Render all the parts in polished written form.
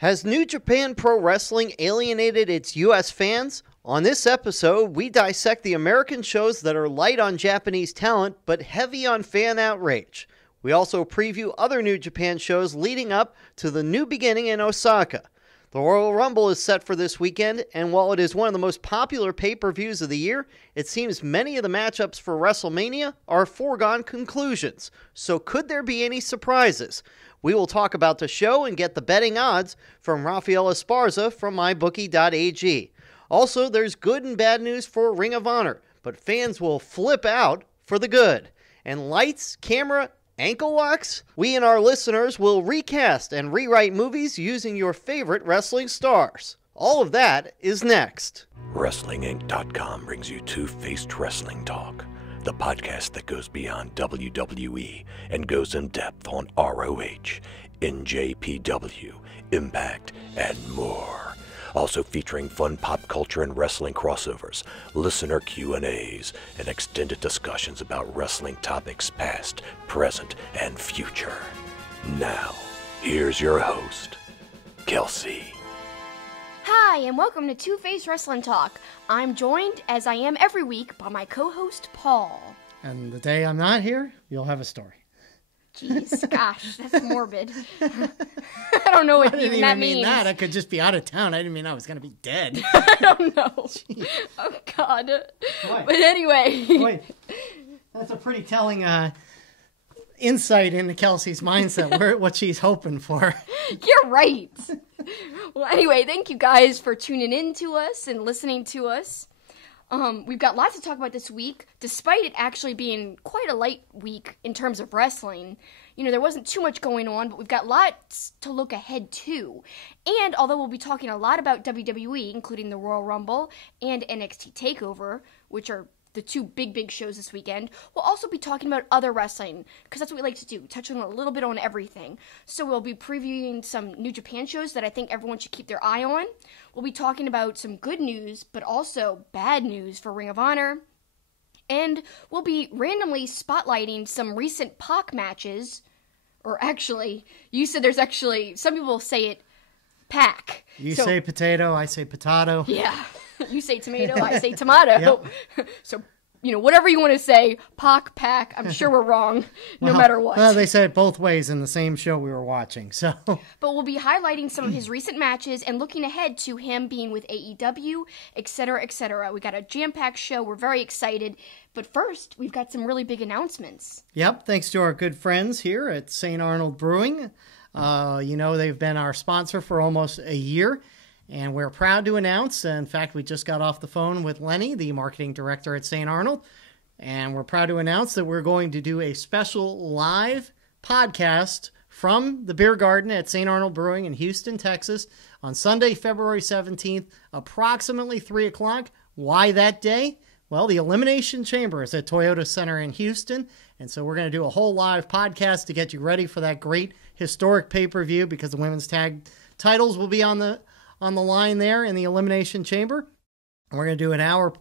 Has New Japan Pro Wrestling alienated its U.S. fans? On this episode, we dissect the American shows that are light on Japanese talent but heavy on fan outrage. We also preview other New Japan shows leading up to the new beginning in Osaka. The Royal Rumble is set for this weekend, and while it is one of the most popular pay-per-views of the year, it seems many of the matchups for WrestleMania are foregone conclusions. So could there be any surprises? We will talk about the show and get the betting odds from Rafael Esparza from MyBookie.ag. Also, there's good and bad news for Ring of Honor, but fans will flip out for the good. And lights, camera, ankle locks? We and our listeners will recast and rewrite movies using your favorite wrestling stars. All of that is next. WrestlingInc.com brings you Two-Faced Wrestling Talk, the podcast that goes beyond WWE and goes in depth on ROH, NJPW, Impact, and more. Also featuring fun pop culture and wrestling crossovers, listener Q&As, and extended discussions about wrestling topics past, present, and future. Now, here's your host, Kelsey. Hi, and welcome to Two-Faced Wrestling Talk. I'm joined, as I am every week, by my co-host, Paul. And the day I'm not here, you'll have a story. Jeez, gosh, that's morbid. I don't know what even that means. That. I could just be out of town. I didn't mean I was going to be dead. I don't know. Jeez. Oh, God. Boy. But anyway. Boy, that's a pretty telling insight into Kelsey's mindset, what she's hoping for. You're right. Well, anyway, thank you guys for tuning in to us and listening to us. We've got lots to talk about this week, despite it actually being quite a light week in terms of wrestling. You know, there wasn't too much going on, but we've got lots to look ahead to. And although we'll be talking a lot about WWE, including the Royal Rumble and NXT TakeOver, which are the two big shows this weekend, we'll also be talking about other wrestling, because that's what we like to do, touch on a little bit on everything. So we'll be previewing some New Japan shows that I think everyone should keep their eye on. We'll be talking about some good news, but also bad news for Ring of Honor. And we'll be randomly spotlighting some recent PAC matches. Or actually, you said there's actually, some people say it PAC. You say potato, I say potato. Yeah. You say tomato, I say tomato. Yep. So, you know, whatever you want to say, PAC, I'm sure we're wrong, no matter what. Well, they said it both ways in the same show we were watching, so. But we'll be highlighting some of his recent matches and looking ahead to him being with AEW, etc., etc. We got a jam-packed show. We're very excited. But first, we've got some really big announcements. Yep, thanks to our good friends here at St. Arnold Brewing. You know, they've been our sponsor for almost a year. And we're proud to announce, in fact, we just got off the phone with Lenny, the marketing director at St. Arnold, and we're proud to announce that we're going to do a special live podcast from the beer garden at St. Arnold Brewing in Houston, Texas, on Sunday, February 17th, approximately 3 o'clock. Why that day? Well, the Elimination Chamber is at Toyota Center in Houston, and so we're going to do a whole live podcast to get you ready for that great historic pay-per-view, because the women's tag titles will be on the line there in the Elimination Chamber. And we're going to do an hour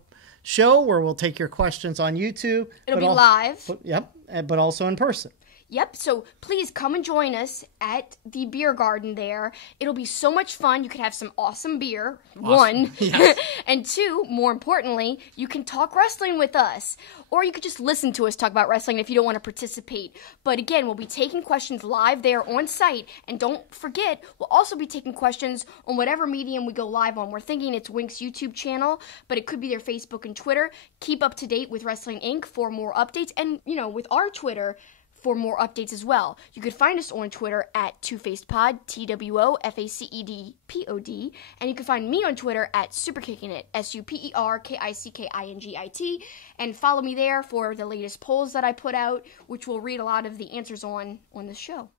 show where we'll take your questions on YouTube. It'll be live. Yep, but also in person. Yep, so please come and join us at the beer garden there. It'll be so much fun. You could have some awesome beer, one. Yes. And two, more importantly, you can talk wrestling with us. Or you could just listen to us talk about wrestling if you don't want to participate. But again, we'll be taking questions live there on site. And don't forget, we'll also be taking questions on whatever medium we go live on. We're thinking it's WINC's YouTube channel, but it could be their Facebook and Twitter. Keep up to date with Wrestling Inc. for more updates. And, you know, with our Twitter, for more updates as well. You can find us on Twitter at TwoFacedPod, TWOFACEDPOD, and you can find me on Twitter at SuperKickingIt, SuperKickingIt, and follow me there for the latest polls that I put out, which we'll read a lot of the answers on this show.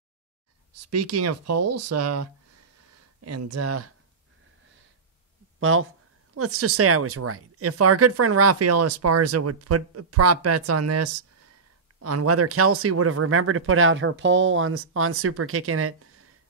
Speaking of polls, well, let's just say I was right. If our good friend Rafael Esparza would put prop bets on this, on whether Kelsey would have remembered to put out her poll on Super Kicking It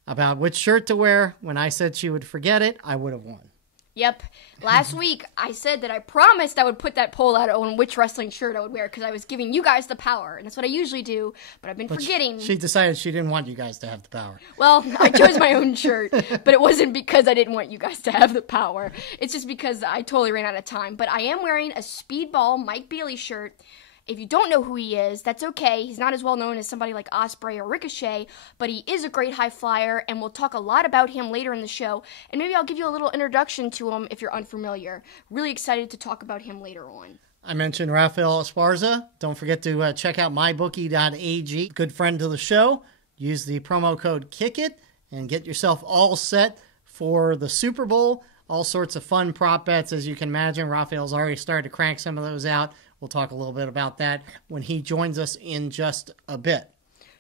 about which shirt to wear, when I said she would forget it, I would have won. Yep. Last week, I said that I promised I would put that poll out on which wrestling shirt I would wear because I was giving you guys the power, and that's what I usually do, but I've been forgetting. She decided she didn't want you guys to have the power. Well, I chose my own shirt, but it wasn't because I didn't want you guys to have the power. It's just because I totally ran out of time. But I am wearing a Speedball Mike Bailey shirt. If you don't know who he is, that's okay. He's not as well known as somebody like Ospreay or Ricochet, but he is a great high flyer, and we'll talk a lot about him later in the show. And maybe I'll give you a little introduction to him if you're unfamiliar. Really excited to talk about him later on. I mentioned Rafael Esparza. Don't forget to check out mybookie.ag. Good friend to the show. Use the promo code KICKIT and get yourself all set for the Super Bowl. All sorts of fun prop bets. As you can imagine, Rafael's already started to crank some of those out. We'll talk a little bit about that when he joins us in just a bit.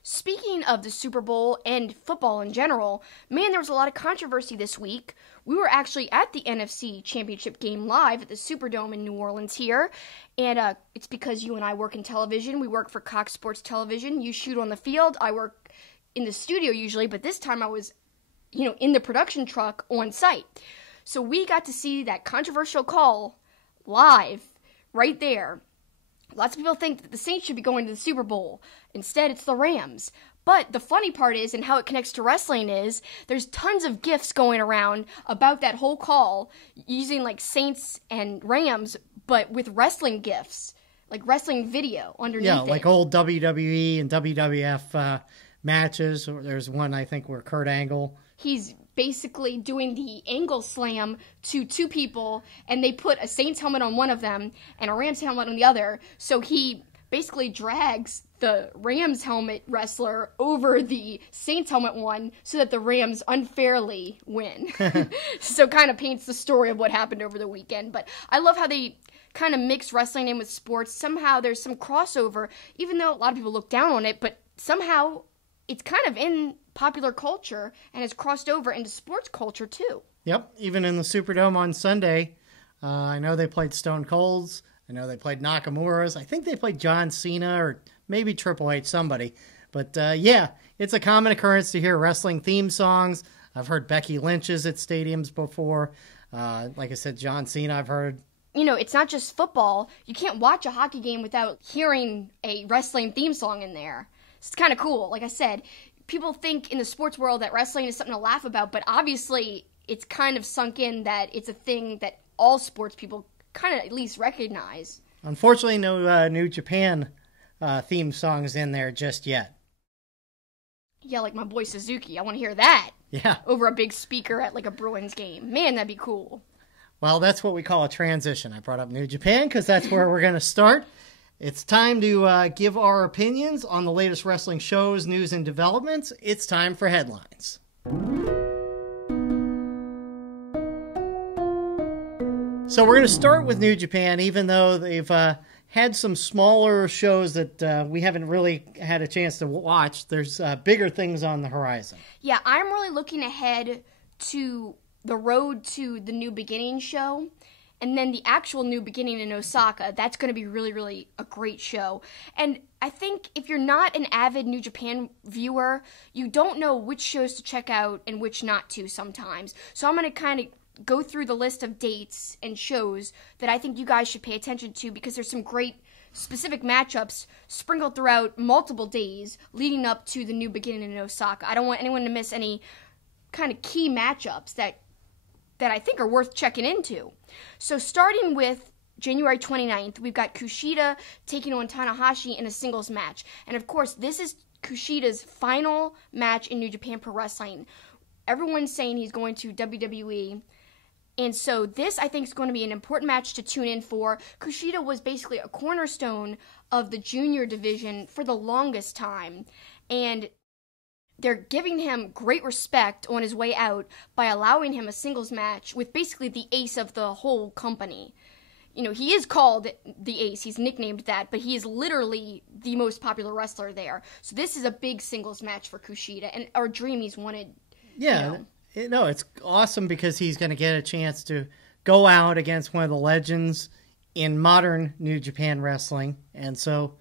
Speaking of the Super Bowl and football in general, man, there was a lot of controversy this week. We were actually at the NFC Championship game live at the Superdome in New Orleans here, and it's because you and I work in television. We work for Cox Sports Television. You shoot on the field. I work in the studio usually, but this time I was, in the production truck on site. So we got to see that controversial call live right there. Lots of people think that the Saints should be going to the Super Bowl. Instead, it's the Rams. But the funny part is, and how it connects to wrestling is, there's tons of GIFs going around about that whole call using like Saints and Rams, but with wrestling GIFs, like wrestling video underneath it. Yeah, like old WWE and WWF matches. There's one, I think, where Kurt Angle. He's basically doing the angle slam to two people, and they put a Saints helmet on one of them and a Rams helmet on the other. So he basically drags the Rams helmet wrestler over the Saints helmet one so that the Rams unfairly win. So kind of paints the story of what happened over the weekend. But I love how they kind of mix wrestling in with sports. Somehow there's some crossover, even though a lot of people look down on it, but somehow it's kind of in popular culture and has crossed over into sports culture too. Yep, even in the Superdome on Sunday, I know they played Stone Colds. I know they played Nakamura's. I think they played John Cena or maybe Triple H, somebody. But yeah, it's a common occurrence to hear wrestling theme songs. I've heard Becky Lynch's at stadiums before. Like I said, John Cena I've heard. It's not just football. You can't watch a hockey game without hearing a wrestling theme song in there. It's kind of cool. Like I said, people think in the sports world that wrestling is something to laugh about, but obviously it's kind of sunk in that it's a thing that all sports people kind of at least recognize. Unfortunately, no New Japan theme songs in there just yet. Yeah, like my boy Suzuki. I want to hear that. Yeah. Over a big speaker at like a Bruins game. Man, that'd be cool. Well, that's what we call a transition. I brought up New Japan because that's where we're going to start. It's time to give our opinions on the latest wrestling shows, news, and developments. It's time for headlines. So we're going to start with New Japan, even though they've had some smaller shows that we haven't really had a chance to watch. There's bigger things on the horizon. Yeah, I'm really looking ahead to the Road to the New Beginning show. And then the actual New Beginning in Osaka, that's going to be really, really a great show. And I think if you're not an avid New Japan viewer, you don't know which shows to check out and which not to sometimes. So I'm going to kind of go through the list of dates and shows that I think you guys should pay attention to because there's some great specific matchups sprinkled throughout multiple days leading up to the New Beginning in Osaka. I don't want anyone to miss any kind of key matchups that I think are worth checking into. So starting with January 29th, we've got Kushida taking on Tanahashi in a singles match. And of course, this is Kushida's final match in New Japan Pro Wrestling. Everyone's saying he's going to WWE. And so this, I think, is going to be an important match to tune in for. Kushida was basically a cornerstone of the junior division for the longest time. And they're giving him great respect on his way out by allowing him a singles match with basically the ace of the whole company. He is called the ace. He's nicknamed that, but he is literally the most popular wrestler there. So this is a big singles match for Kushida, and our dream he's wanted. Yeah, it's awesome because he's going to get a chance to go out against one of the legends in modern New Japan wrestling. And so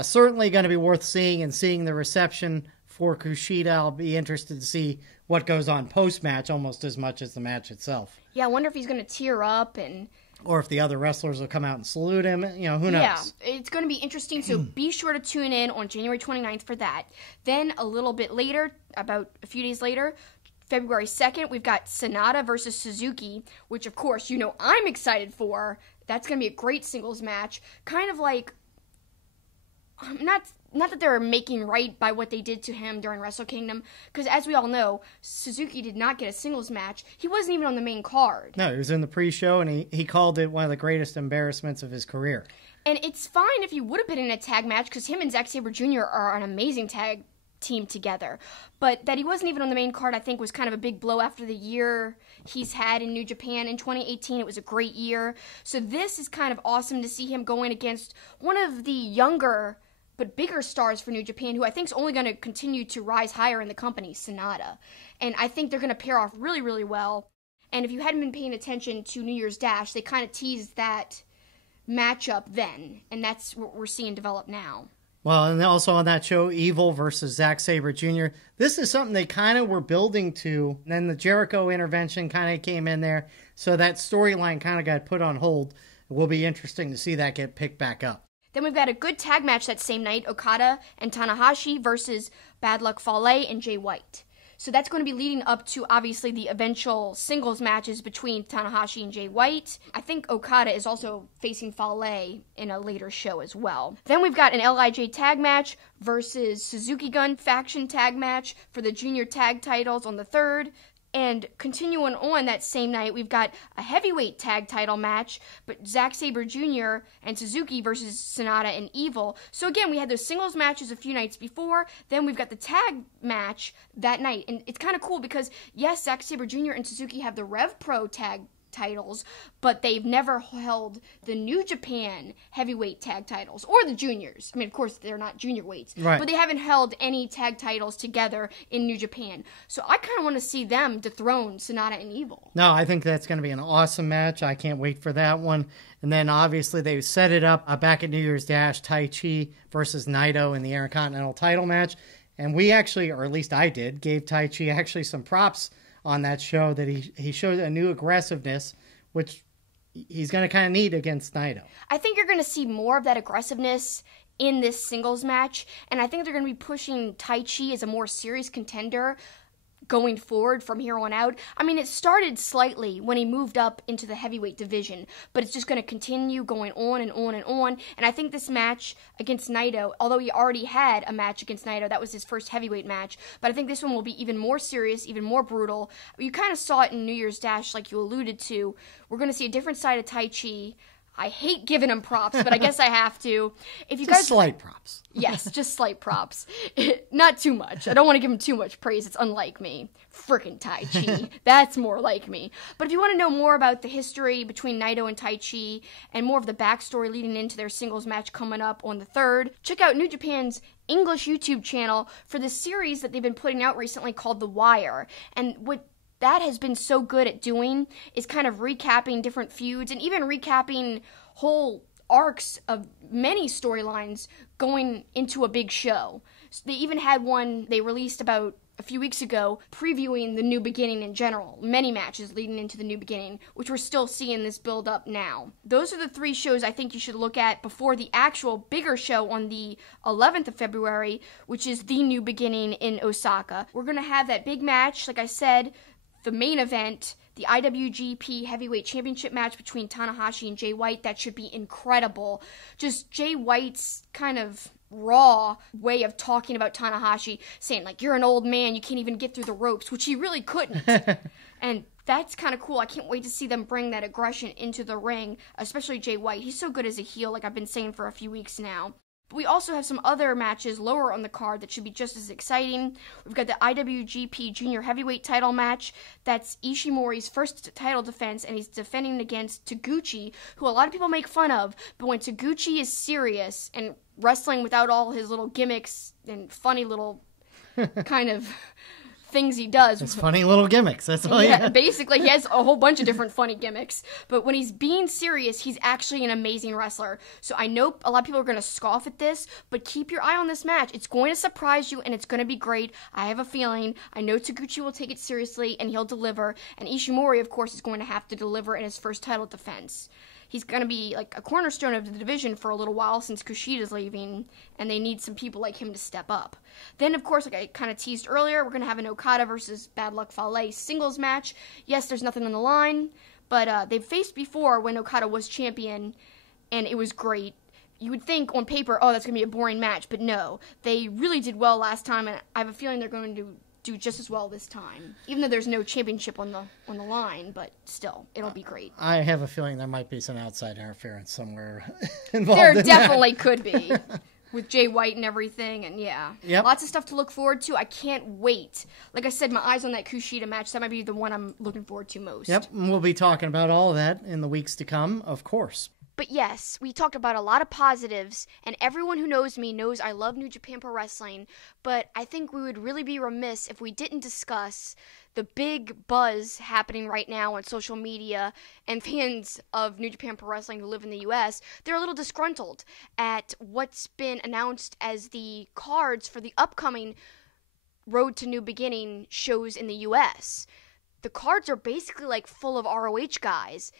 certainly going to be worth seeing and seeing the reception for Kushida. I'll be interested to see what goes on post-match almost as much as the match itself. Yeah, I wonder if he's going to tear up or if the other wrestlers will come out and salute him. Who knows? Yeah, it's going to be interesting, so be sure to tune in on January 29th for that. Then a little bit later, about a few days later, February 2nd, we've got Sonata versus Suzuki, which, of course, I'm excited for. That's going to be a great singles match. Kind of like, not that they're making right by what they did to him during Wrestle Kingdom, because as we all know, Suzuki did not get a singles match. He wasn't even on the main card. No, he was in the pre-show, and he called it one of the greatest embarrassments of his career. And it's fine if he would have been in a tag match, because him and Zack Sabre Jr. are an amazing tag team together. But that he wasn't even on the main card, I think, was kind of a big blow after the year he's had in New Japan. In 2018, it was a great year. So this is kind of awesome to see him going against one of the younger but bigger stars for New Japan, who I think is only going to continue to rise higher in the company, Sonata. And I think they're going to pair off really, really well. And if you hadn't been paying attention to New Year's Dash, they kind of teased that matchup then, and that's what we're seeing develop now. Well, and also on that show, Evil versus Zack Sabre Jr. This is something they kind of were building to. And then the Jericho intervention kind of came in there, so that storyline kind of got put on hold. It will be interesting to see that get picked back up. Then we've got a good tag match that same night, Okada and Tanahashi versus Bad Luck Fale and Jay White. So that's going to be leading up to, obviously, the eventual singles matches between Tanahashi and Jay White. I think Okada is also facing Fale in a later show as well. Then we've got an LIJ tag match versus Suzuki Gun faction tag match for the junior tag titles on the 3rd. And continuing on that same night, we've got a heavyweight tag title match, but Zack Sabre Jr. and Suzuki versus Sonata and Evil. So again, we had those singles matches a few nights before, then we've got the tag match that night. And it's kind of cool because, yes, Zack Sabre Jr. and Suzuki have the Rev Pro tag titles, but they've never held the New Japan heavyweight tag titles or the juniors. I mean, of course, they're not junior weights, right, but they haven't held any tag titles together in New Japan. So I kind of want to see them dethrone Sonata and Evil. No, I think that's going to be an awesome match. I can't wait for that one. And then obviously they set it up back at New Year's Dash, Tai Chi versus Naito in the Intercontinental title match. And we actually, or at least I did, gave Tai Chi actually some props on that show, that he showed a new aggressiveness, which he's going to kind of need against Naito. I think you're going to see more of that aggressiveness in this singles match, and I think they're going to be pushing Tai Chi as a more serious contender going forward from here on out. I mean, it started slightly when he moved up into the heavyweight division, but it's just going to continue going on and on and on. And I think this match against Naito, although he already had a match against Naito, that was his first heavyweight match, but I think this one will be even more serious, even more brutal. You kind of saw it in New Year's Dash, like you alluded to. We're going to see a different side of Tai Chi. I hate giving him props, but I guess I have to. If you just slight props. Yes, just slight props. Not too much. I don't want to give him too much praise. It's unlike me. Frickin' Tai Chi. That's more like me. But if you want to know more about the history between Naito and Tai Chi and more of the backstory leading into their singles match coming up on the 3rd, check out New Japan's English YouTube channel for the series that they've been putting out recently called The Wire. And what that has been so good at doing is kind of recapping different feuds and even recapping whole arcs of many storylines going into a big show. So they even had one they released about a few weeks ago previewing the New Beginning in general, many matches leading into the New Beginning, which we're still seeing this build up now. Those are the 3 shows I think you should look at before the actual bigger show on the 11th of February, which is the New Beginning in Osaka. We're going to have that big match, like I said, the main event, the IWGP Heavyweight Championship match between Tanahashi and Jay White. That should be incredible. Just Jay White's kind of raw way of talking about Tanahashi, saying, like, you're an old man, you can't even get through the ropes, which he really couldn't. And that's kind of cool. I can't wait to see them bring that aggression into the ring, especially Jay White. He's so good as a heel, like I've been saying for a few weeks now. We also have some other matches lower on the card that should be just as exciting. We've got the IWGP Junior Heavyweight title match. That's Ishimori's first title defense, and he's defending against Taguchi, who a lot of people make fun of. But when Taguchi is serious and wrestling without all his little gimmicks and funny little kind of things he does. It's funny little gimmicks. That's all. Yeah, basically, he has a whole bunch of different funny gimmicks. But when he's being serious, he's actually an amazing wrestler. So I know a lot of people are going to scoff at this, but keep your eye on this match. It's going to surprise you, and it's going to be great. I have a feeling. I know Taguchi will take it seriously, and he'll deliver. And Ishimori, of course, is going to have to deliver in his first title defense. He's going to be like a cornerstone of the division for a little while since Kushida's leaving, and they need some people like him to step up. Then, of course, like I kind of teased earlier, we're going to have an Okada versus Bad Luck Fale singles match. Yes, there's nothing on the line, but they've faced before when Okada was champion, and it was great. You would think on paper, oh, that's going to be a boring match, but no. They really did well last time, and I have a feeling they're going to do just as well this time, even though there's no championship on the line, but still, it'll be great. I have a feeling there might be some outside interference somewhere involved. There in definitely that. could be, with Jay White and everything, and yeah. Yep. Lots of stuff to look forward to. I can't wait. Like I said, my eyes on that Kushida match. That might be the one I'm looking forward to most. Yep, and we'll be talking about all of that in the weeks to come, of course. But yes, we talked about a lot of positives, and everyone who knows me knows I love New Japan Pro Wrestling, but I think we would really be remiss if we didn't discuss the big buzz happening right now on social media, and fans of New Japan Pro Wrestling who live in the U.S., they're a little disgruntled at what's been announced as the cards for the upcoming Road to New Beginning shows in the U.S. The cards are basically like full of ROH guys,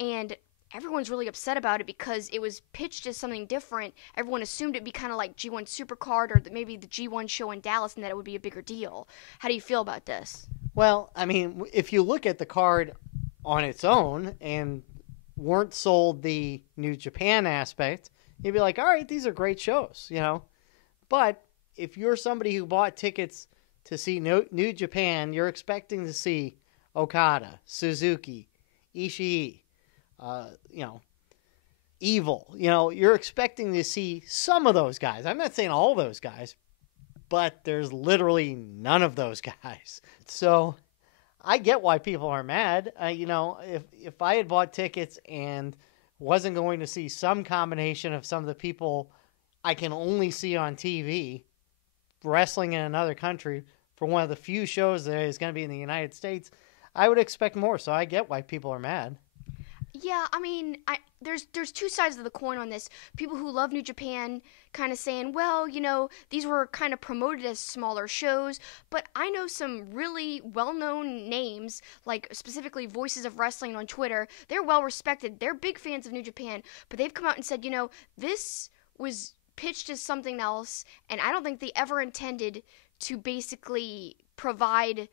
and everyone's really upset about it because it was pitched as something different. Everyone assumed it'd be kind of like G1 Supercard or maybe the G1 show in Dallas, and that it would be a bigger deal. How do you feel about this? Well, I mean, if you look at the card on its own and weren't sold the New Japan aspect, you'd be like, all right, these are great shows, you know. But if you're somebody who bought tickets to see New Japan, you're expecting to see Okada, Suzuki, Ishii, Evil. You're expecting to see some of those guys. I'm not saying all those guys, but there's literally none of those guys. So I get why people are mad. If I had bought tickets and wasn't going to see some combination of some of the people I can only see on TV wrestling in another country for one of the few shows that is going to be in the United States, I would expect more. So I get why people are mad. Yeah, I mean, there's two sides of the coin on this. People who love New Japan kind of saying, well, these were kind of promoted as smaller shows, but I know some really well-known names, like specifically Voices of Wrestling on Twitter. They're well-respected. They're big fans of New Japan, but they've come out and said, this was pitched as something else, and I don't think they ever intended to basically provide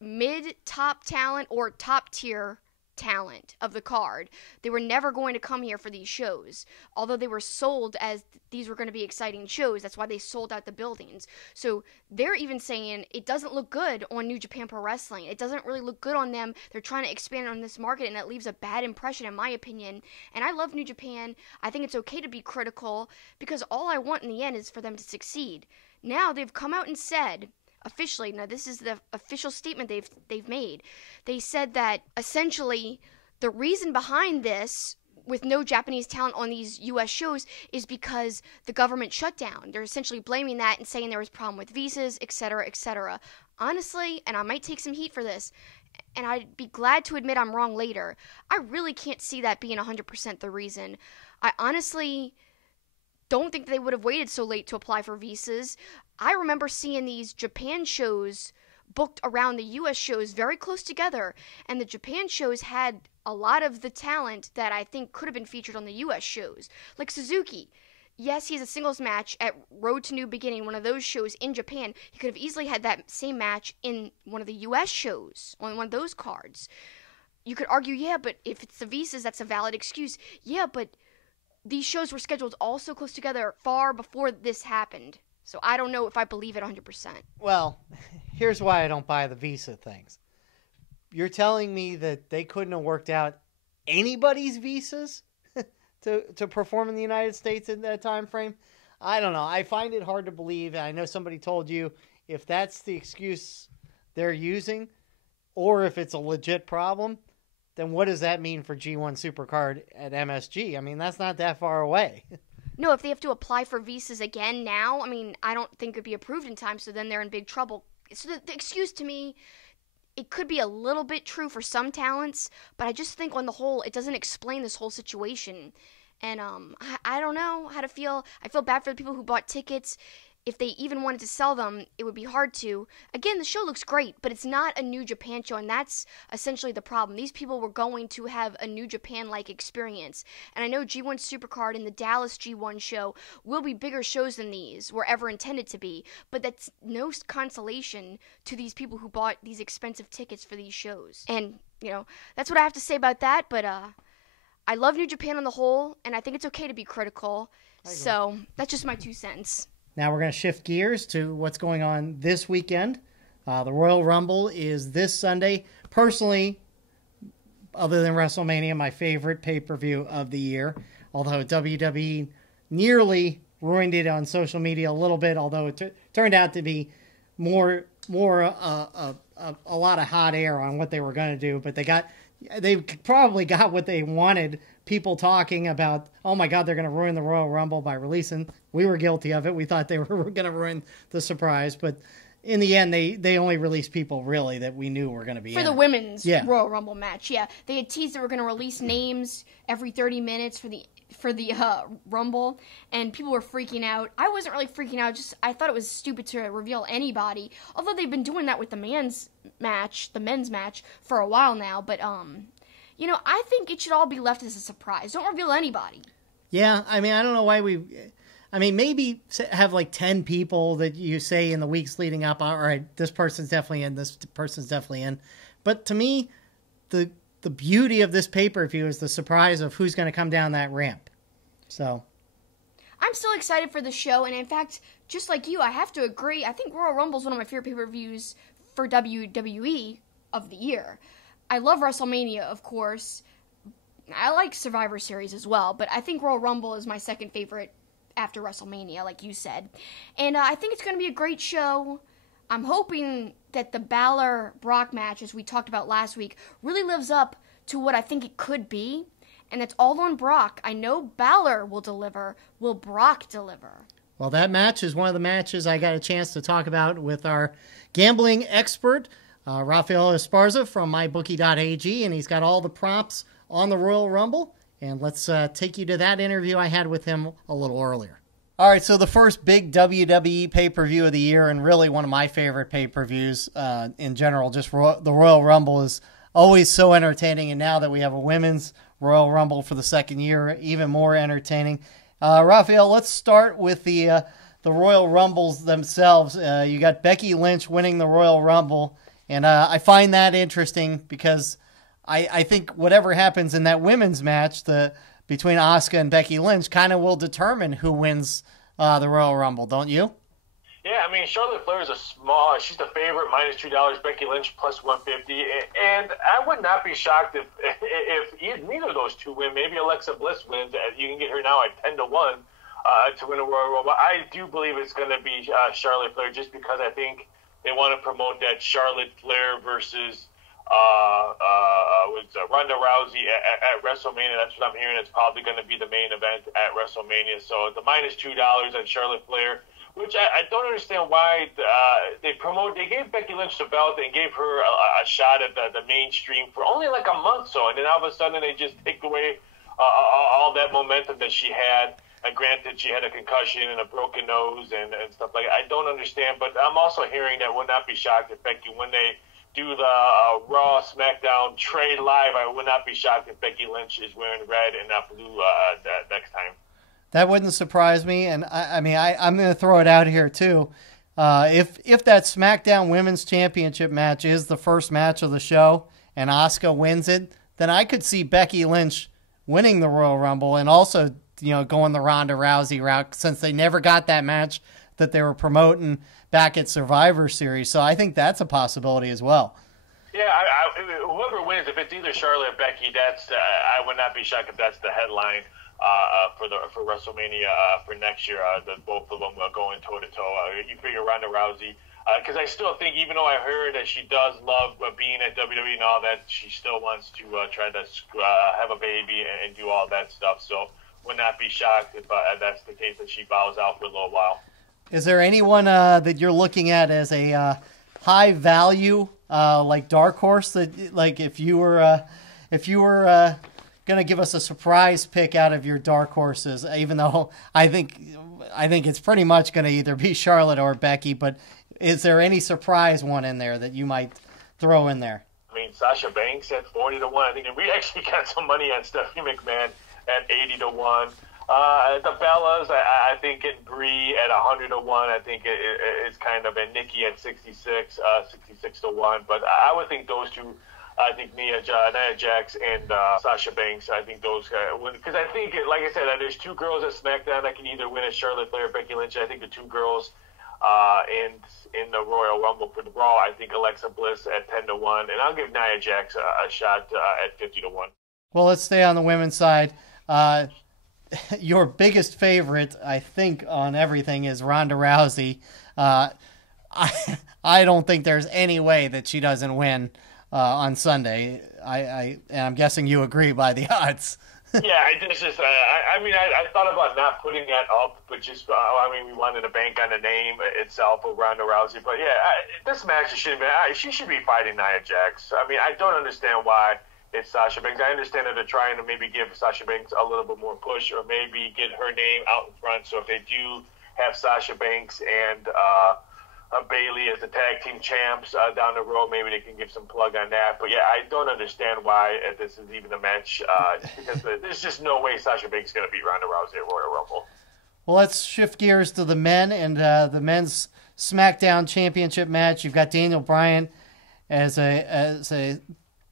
mid-top talent or top-tier talent of the card. They were never going to come here for these shows, although they were sold as these were going to be exciting shows. That's why they sold out the buildings. So they're even saying it doesn't look good on New Japan Pro Wrestling. It doesn't really look good on them. They're trying to expand on this market, and that leaves a bad impression in my opinion. And I love New Japan. I think it's okay to be critical because all I want in the end is for them to succeed. Now they've come out and said officially, now this is the official statement they've made. They said that essentially the reason behind this with no Japanese talent on these U.S. shows is because the government shut down. They're essentially blaming that and saying there was a problem with visas, etc., etc. Honestly, and I might take some heat for this, and I'd be glad to admit I'm wrong later, I really can't see that being 100% the reason. I honestly don't think they would have waited so late to apply for visas. I remember seeing these Japan shows booked around the U.S. shows very close together, and the Japan shows had a lot of the talent that I think could have been featured on the U.S. shows. Like Suzuki. Yes, he has a singles match at Road to New Beginning, one of those shows in Japan. He could have easily had that same match in one of the U.S. shows, on one of those cards. You could argue, yeah, but if it's the visas, that's a valid excuse. Yeah, but these shows were scheduled all so close together far before this happened. So I don't know if I believe it 100%. Well, here's why I don't buy the visa things. You're telling me that they couldn't have worked out anybody's visas to perform in the United States in that time frame? I don't know. I find it hard to believe. I know somebody told you if that's the excuse they're using or if it's a legit problem, then what does that mean for G1 Supercard at MSG? I mean, that's not that far away. No, if they have to apply for visas again now, I mean, I don't think it'd be approved in time, so then they're in big trouble So the excuse to me, it could be a little bit true for some talents, but I just think on the whole, it doesn't explain this whole situation. And I don't know how to feel. I feel bad for the people who bought tickets. If they even wanted to sell them, it would be hard to. Again, the show looks great, but it's not a New Japan show, and that's essentially the problem. These people were going to have a New Japan-like experience. And I know G1 Supercard and the Dallas G1 show will be bigger shows than these, were ever intended to be, but that's no consolation to these people who bought these expensive tickets for these shows. And, that's what I have to say about that, but I love New Japan on the whole, and I think it's okay to be critical. So that's just my 2 cents. Now we're going to shift gears to what's going on this weekend. The Royal Rumble is this Sunday. Personally, other than WrestleMania, my favorite pay-per-view of the year. Although WWE nearly ruined it on social media a little bit, although it turned out to be more a lot of hot air on what they were going to do. But they probably got what they wanted. People talking about, oh my God, they're going to ruin the Royal Rumble by releasing. We were guilty of it. We thought they were going to ruin the surprise, but in the end, they only released people really that we knew were going to be for in the it. Women's Royal Rumble match. Yeah, they had teased they were going to release names every 30 minutes for the Rumble, and people were freaking out. I wasn't really freaking out. Just I thought it was stupid to reveal anybody. Although they've been doing that with the men's match, for a while now. But I think it should all be left as a surprise. Don't reveal anybody. Yeah, I mean, I don't know why maybe have like 10 people that you say in the weeks leading up, all right, this person's definitely in, this person's definitely in. But to me, the beauty of this pay-per-view is the surprise of who's going to come down that ramp. So I'm still excited for the show, and in fact, just like you, I have to agree, I think Royal Rumble is one of my favorite pay-per-views for WWE of the year. I love WrestleMania, of course. I like Survivor Series as well, but I think Royal Rumble is my second favorite after WrestleMania, like you said. And I think it's going to be a great show. I'm hoping that the Balor-Brock match, as we talked about last week, really lives up to what I think it could be. And it's all on Brock. I know Balor will deliver. Will Brock deliver? Well, that match is one of the matches I got a chance to talk about with our gambling expert, Rafael Esparza from MyBookie.ag, and he's got all the props on the Royal Rumble. And let's take you to that interview I had with him a little earlier. All right, so the first big WWE pay-per-view of the year, and really one of my favorite pay-per-views in general, just the Royal Rumble is always so entertaining, and now that we have a women's Royal Rumble for the second year, even more entertaining. Rafael, let's start with the Royal Rumbles themselves. You got Becky Lynch winning the Royal Rumble, and I find that interesting because I think whatever happens in that women's match between Asuka and Becky Lynch kind of will determine who wins the Royal Rumble, don't you? Yeah, I mean, Charlotte Flair is she's the favorite, -$2, Becky Lynch plus 150, and I would not be shocked if neither of those two win. Maybe Alexa Bliss wins. You can get her now at 10-1 to win a Royal Rumble. I do believe it's going to be Charlotte Flair just because I think they want to promote that Charlotte Flair versus Ronda Rousey at WrestleMania. That's what I'm hearing. It's probably going to be the main event at WrestleMania. So the -$2 on Charlotte Flair, which I don't understand why they gave Becky Lynch the belt and gave her a shot at the mainstream for only like a month so, and then all of a sudden they just take away all that momentum that she had. And granted, she had a concussion and a broken nose and stuff like that. I don't understand, but I'm also hearing that would not be shocked if Becky, when they do the Raw SmackDown trade live, I would not be shocked if Becky Lynch is wearing red and not blue that next time. That wouldn't surprise me, and I'm going to throw it out here too. If that SmackDown Women's Championship match is the first match of the show and Asuka wins it, then I could see Becky Lynch winning the Royal Rumble and also going the Ronda Rousey route since they never got that match that they were promoting back at Survivor Series. So I think that's a possibility as well. Yeah, whoever wins, if it's either Charlotte or Becky, I would not be shocked if that's the headline for WrestleMania for next year. Both of them going toe to toe. You figure Ronda Rousey, because I still think, even though I heard that she does love being at WWE and all that, she still wants to try to have a baby and do all that stuff. So would not be shocked if that's the case, that she bows out for a little while. Is there anyone that you're looking at as a high value like dark horse that like if you were gonna give us a surprise pick out of your dark horses, even though I think it's pretty much gonna either be Charlotte or Becky, but is there any surprise one in there that you might throw in there? I mean, Sasha Banks at 40-1. I think we actually got some money on Stephanie McMahon at 80-1. The Bellas, I think, and Brie at 100-1. I think it's kind of, and Nikki at 66-1. But I would think those two. I think Nia Jax and Sasha Banks. I think those guys, because I think, like I said, there's two girls at SmackDown that can either win as Charlotte Flair or Becky Lynch. I think the two girls in the Royal Rumble for the Raw, I think Alexa Bliss at 10-1, and I'll give Nia Jax a shot at 50-1. Well, let's stay on the women's side. Your biggest favorite, I think, on everything is Ronda Rousey. I don't think there's any way that she doesn't win on Sunday. And I'm guessing you agree by the odds. Yeah, I thought about not putting that up, but just, we wanted to bank on the name itself of Ronda Rousey. But yeah, this match she should be fighting Nia Jax. I mean, I don't understand why it's Sasha Banks. I understand that they're trying to maybe give Sasha Banks a little bit more push, or maybe get her name out in front. So if they do have Sasha Banks and Bailey as the tag team champs down the road, maybe they can give some plug on that. But yeah, I don't understand why this is even a match, because there's just no way Sasha Banks is going to beat Ronda Rousey at Royal Rumble. Well, let's shift gears to the men and the men's SmackDown Championship match. You've got Daniel Bryan as a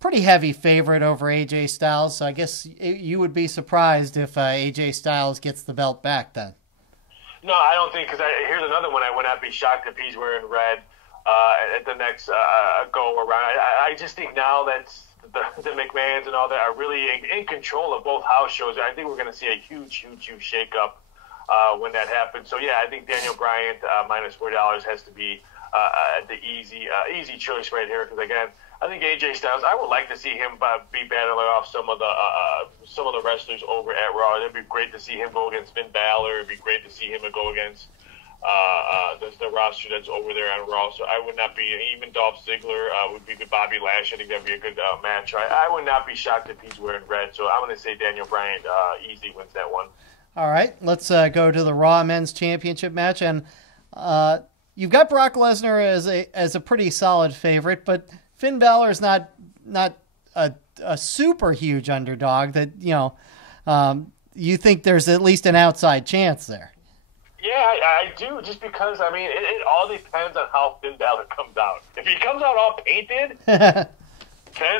pretty heavy favorite over AJ Styles. So I guess you would be surprised if AJ Styles gets the belt back then. No, I don't think, because here's another one. I would not be shocked if he's wearing red at the next go around. I just think now that the McMahons and all that are really in control of both house shows, I think we're going to see a huge shakeup when that happens. So yeah, I think Daniel Bryan minus $4 has to be the easy choice right here, because again, I think AJ Styles, I would like to see him be battling off some of the wrestlers over at Raw. It'd be great to see him go against Finn Balor. It'd be great to see him go against the roster that's over there on Raw. So I would not be, even Dolph Ziggler would be good. Bobby Lashley, I think that'd be a good match. I would not be shocked if he's wearing red. So I'm going to say Daniel Bryan easily wins that one. All right, let's go to the Raw Men's Championship match, and you've got Brock Lesnar as a pretty solid favorite, but Finn Balor is not a super huge underdog that, you think there's at least an outside chance there. Yeah, I do, just because, it all depends on how Finn Balor comes out. If he comes out all painted, then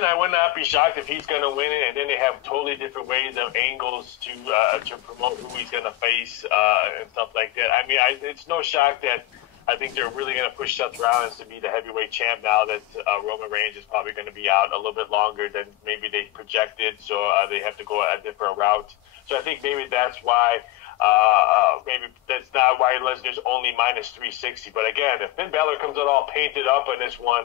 I would not be shocked if he's going to win it, and then they have totally different ways of angles to promote who he's going to face and stuff like that. It's no shock that I think they're really going to push Seth Rollins to be the heavyweight champ now that Roman Reigns is probably going to be out a little bit longer than maybe they projected, so they have to go a different route. So I think maybe that's why, maybe that's not why Lesnar's only minus 360. But again, if Finn Balor comes out all painted up in this one,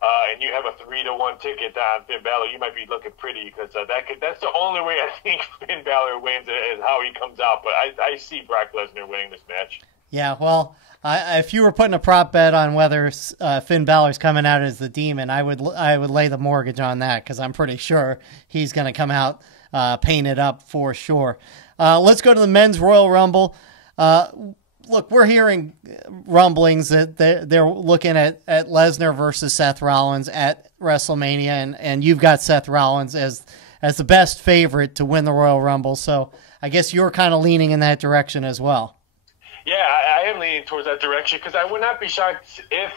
and you have a 3-1 ticket on Finn Balor, you might be looking pretty, because that's the only way I think Finn Balor wins is how he comes out. But I see Brock Lesnar winning this match. Yeah, well, if you were putting a prop bet on whether Finn Balor's coming out as the Demon, I would lay the mortgage on that, because I'm pretty sure he's going to come out painted up for sure. Let's go to the men's Royal Rumble. Look, we're hearing rumblings that they're looking at Lesnar versus Seth Rollins at WrestleMania, and you've got Seth Rollins as the best favorite to win the Royal Rumble. So I guess you're kind of leaning in that direction as well. Yeah, I am leaning towards that direction, because I would not be shocked if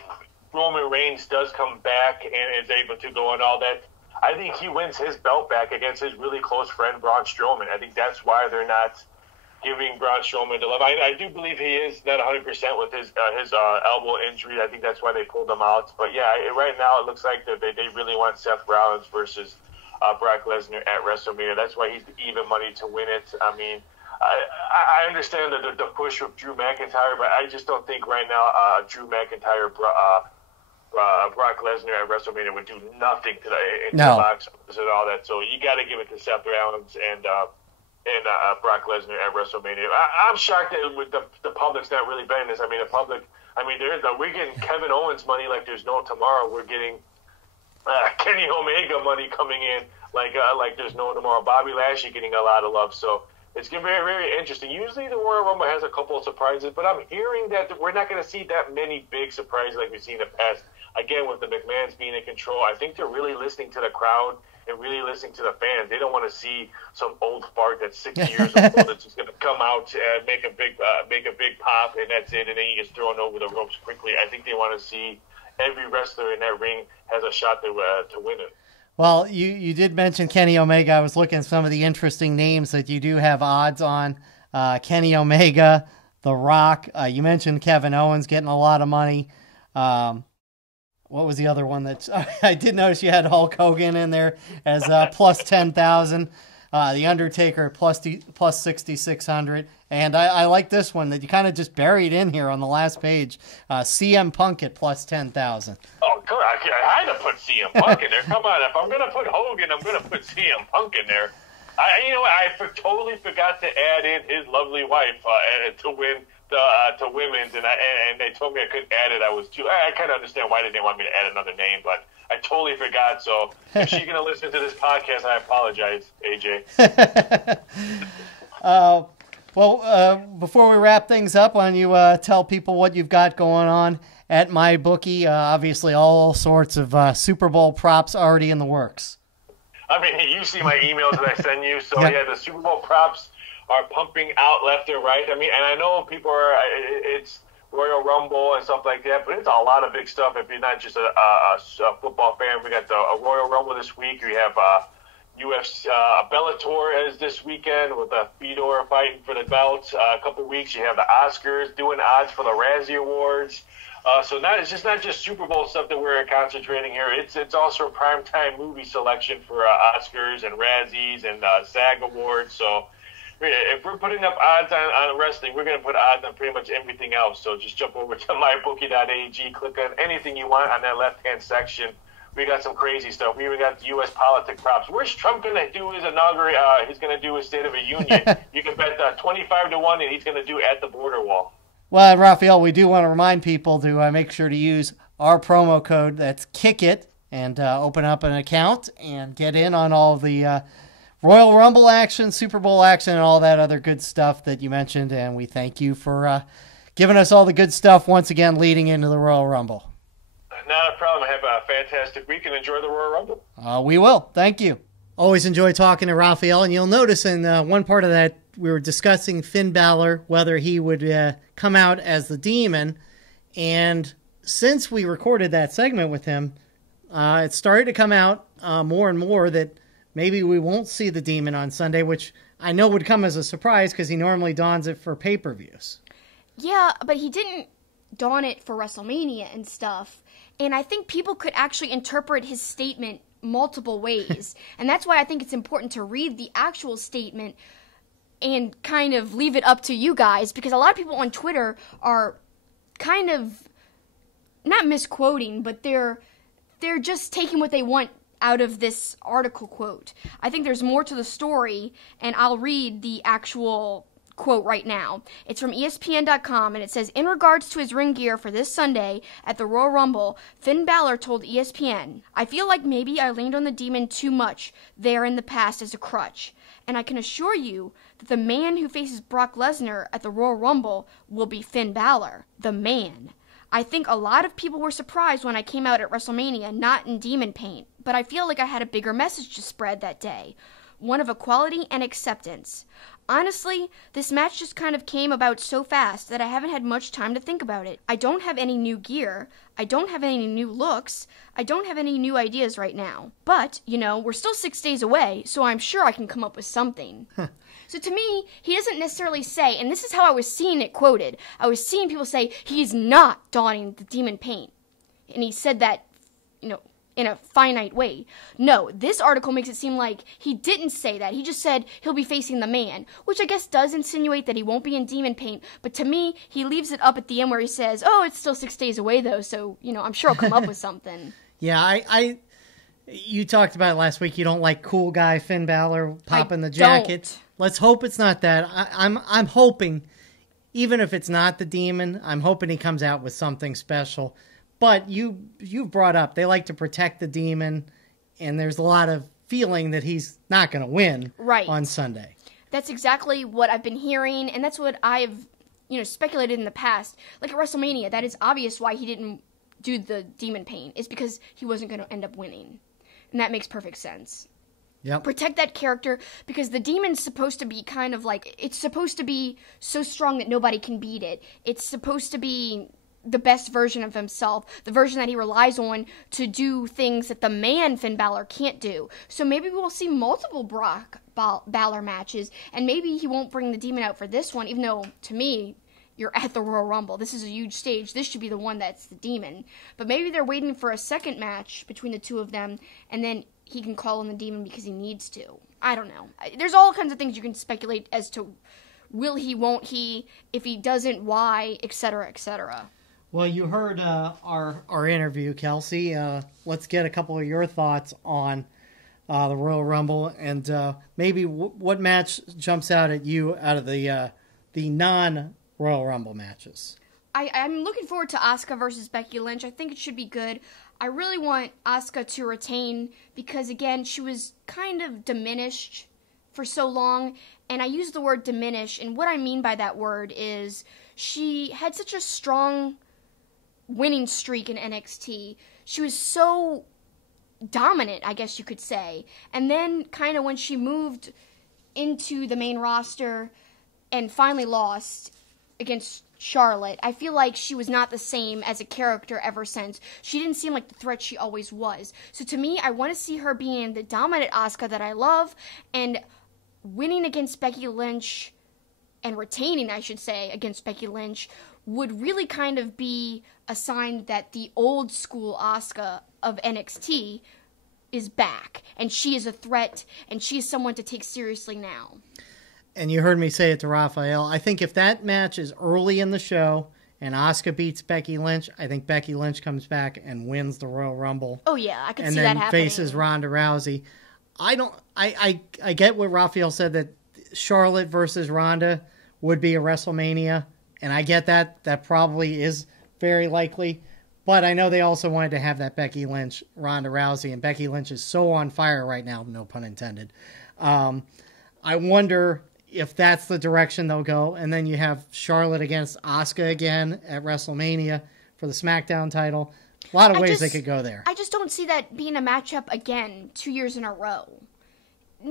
Roman Reigns does come back and is able to go and all that. I think he wins his belt back against his really close friend Braun Strowman. I think that's why they're not giving Braun Strowman the love. I do believe he is not 100% with his elbow injury. I think that's why they pulled him out. But yeah, right now it looks like they really want Seth Rollins versus Brock Lesnar at WrestleMania. That's why he's the even money to win it. I understand the push with Drew McIntyre, but I just don't think right now Drew McIntyre, Brock Lesnar at WrestleMania would do nothing today in the box office and all that. So you got to give it to Seth Rollins and Brock Lesnar at WrestleMania. I'm shocked that the public's not really betting this. The public I mean, we're getting Kevin Owens money like there's no tomorrow. We're getting Kenny Omega money coming in like there's no tomorrow. Bobby Lashley getting a lot of love. So it's going to be very, very interesting. Usually the Royal Rumble has a couple of surprises, but I'm hearing that we're not going to see that many big surprises like we've seen in the past. Again, with the McMahons being in control, I think they're really listening to the crowd and really listening to the fans. They don't want to see some old fart that's 6 years old that's just going to come out and make a big pop, and that's it, and then he gets thrown over the ropes quickly. I think they want to see every wrestler in that ring has a shot to win it. Well, you did mention Kenny Omega. I was looking at some of the interesting names that you do have odds on. Kenny Omega, The Rock. You mentioned Kevin Owens getting a lot of money. What was the other one that I did notice you had Hulk Hogan in there as plus 10,000. The Undertaker plus 6,600. And I like this one that you kind of just buried in here on the last page. CM Punk at plus 10,000. Oh, good. I had to put CM Punk in there. Come on. If I'm going to put Hogan, I'm going to put CM Punk in there. I totally forgot to add in his lovely wife to win to women's, and they told me I couldn't add it. I kind of understand why they didn't want me to add another name, but I totally forgot. So if she's going to listen to this podcast, I apologize, AJ. Before we wrap things up, why don't you tell people what you've got going on at MyBookie? Obviously, all sorts of Super Bowl props already in the works. I mean, you see my emails that I send you. So, yeah, the Super Bowl props are pumping out left and right. I mean, and I know people it's Royal Rumble and stuff like that, but it's a lot of big stuff if you're not just a football fan. We got a Royal Rumble this week. We have UFC, Bellator is this weekend with Fedor fighting for the belt. A couple weeks, you have the Oscars doing odds for the Razzie Awards. So it's just not just Super Bowl stuff that we're concentrating here. It's also primetime movie selection for Oscars and Razzies and SAG Awards. So if we're putting up odds on wrestling, we're going to put odds on pretty much everything else. So just jump over to mybookie.ag, click on anything you want on that left-hand section. We got some crazy stuff. We even got the U.S. politic props. Where's Trump going to do his inauguration? He's going to do his State of the Union. You can bet 25-1 and he's going to do at the border wall. Well, Raphael, we do want to remind people to make sure to use our promo code. That's KICKIT, and open up an account and get in on all the Royal Rumble action, Super Bowl action, and all that other good stuff that you mentioned. And we thank you for giving us all the good stuff once again leading into the Royal Rumble. Not a problem. Have a fantastic week and enjoy the Royal Rumble. We will. Thank you. Always enjoy talking to Raphael, and you'll notice in one part of that we were discussing Finn Balor, whether he would come out as the Demon, and since we recorded that segment with him, it started to come out more and more that maybe we won't see the Demon on Sunday, which I know would come as a surprise because he normally dons it for pay-per-views. Yeah, but he didn't don it for WrestleMania and stuff, and I think people could actually interpret his statement multiple ways, and that's why I think it's important to read the actual statement and kind of leave it up to you guys, because a lot of people on Twitter are kind of not misquoting, but they're just taking what they want out of this article quote. I think there's more to the story, and I'll read the actual quote right now. It's from ESPN.com, and it says, in regards to his ring gear for this Sunday at the Royal Rumble, Finn Balor told ESPN, I feel like maybe I leaned on the Demon too much there in the past as a crutch, and I can assure you that the man who faces Brock Lesnar at the Royal Rumble will be Finn Balor, the man. I think a lot of people were surprised when I came out at WrestleMania not in demon paint, but I feel like I had a bigger message to spread that day, one of equality and acceptance. Honestly, this match just kind of came about so fast that I haven't had much time to think about it. I don't have any new gear. I don't have any new looks. I don't have any new ideas right now. But, we're still 6 days away, so I'm sure I can come up with something. So to me, he doesn't necessarily say, and this is how I was seeing it quoted, I was seeing people say, he's not donning the demon paint. And he said that, in a finite way. No, this article makes it seem like he didn't say that. He just said he'll be facing the man, which I guess does insinuate that he won't be in demon paint. But to me, he leaves it up at the end where he says, oh, it's still 6 days away, though, so, I'm sure I'll come up with something. Yeah, you talked about it last week. You don't like cool guy Finn Balor popping the jacket. Let's hope it's not that. I'm hoping even if it's not the Demon, I'm hoping he comes out with something special. But you brought up, they like to protect the Demon, and there's a lot of feeling that he's not going to win on Sunday. That's exactly what I've been hearing, and that's what I've, speculated in the past. Like at WrestleMania, that is obvious why he didn't do the Demon Pain. It's because he wasn't going to end up winning. And that makes perfect sense. Yep. Protect that character, because the Demon's supposed to be kind of like, it's supposed to be so strong that nobody can beat it. It's supposed to be the best version of himself, the version that he relies on to do things that the man Finn Balor can't do. So maybe we'll see multiple Brock Balor matches, and maybe he won't bring the Demon out for this one, even though, to me, you're at the Royal Rumble. This is a huge stage. This should be the one that's the Demon. But maybe they're waiting for a second match between the two of them, and then he can call on the Demon because he needs to. I don't know. There's all kinds of things you can speculate as to will he, won't he, if he doesn't, why, etc., etc. Well, you heard our interview, Kelsey. Let's get a couple of your thoughts on the Royal Rumble, and maybe what match jumps out at you out of the non-Royal Rumble matches. I'm looking forward to Asuka versus Becky Lynch. I think it should be good. I really want Asuka to retain because, again, she was kind of diminished for so long, and I use the word diminish, and what I mean by that word is she had such a strong winning streak in NXT. She was so dominant, I guess you could say. And then kind of when she moved into the main roster and finally lost against Charlotte, I feel like she was not the same as a character ever since. She didn't seem like the threat she always was. So to me, I want to see her being the dominant Asuka that I love and winning against Becky Lynch and retaining, I should say, against Becky Lynch would really kind of be a sign that the old school Asuka of NXT is back, and she is a threat, and she is someone to take seriously now. And you heard me say it to Raphael. I think if that match is early in the show and Asuka beats Becky Lynch, I think Becky Lynch comes back and wins the Royal Rumble. Oh yeah, I can see that happening. And then faces Ronda Rousey. I get what Raphael said, that Charlotte versus Ronda would be a WrestleMania, and I get that. That probably is very likely. But I know they also wanted to have that Becky Lynch, Ronda Rousey, and Becky Lynch is so on fire right now, no pun intended. I wonder if that's the direction they'll go. And then you have Charlotte against Asuka again at WrestleMania for the SmackDown title. A lot of ways they could go there. I just don't see that being a matchup again 2 years in a row.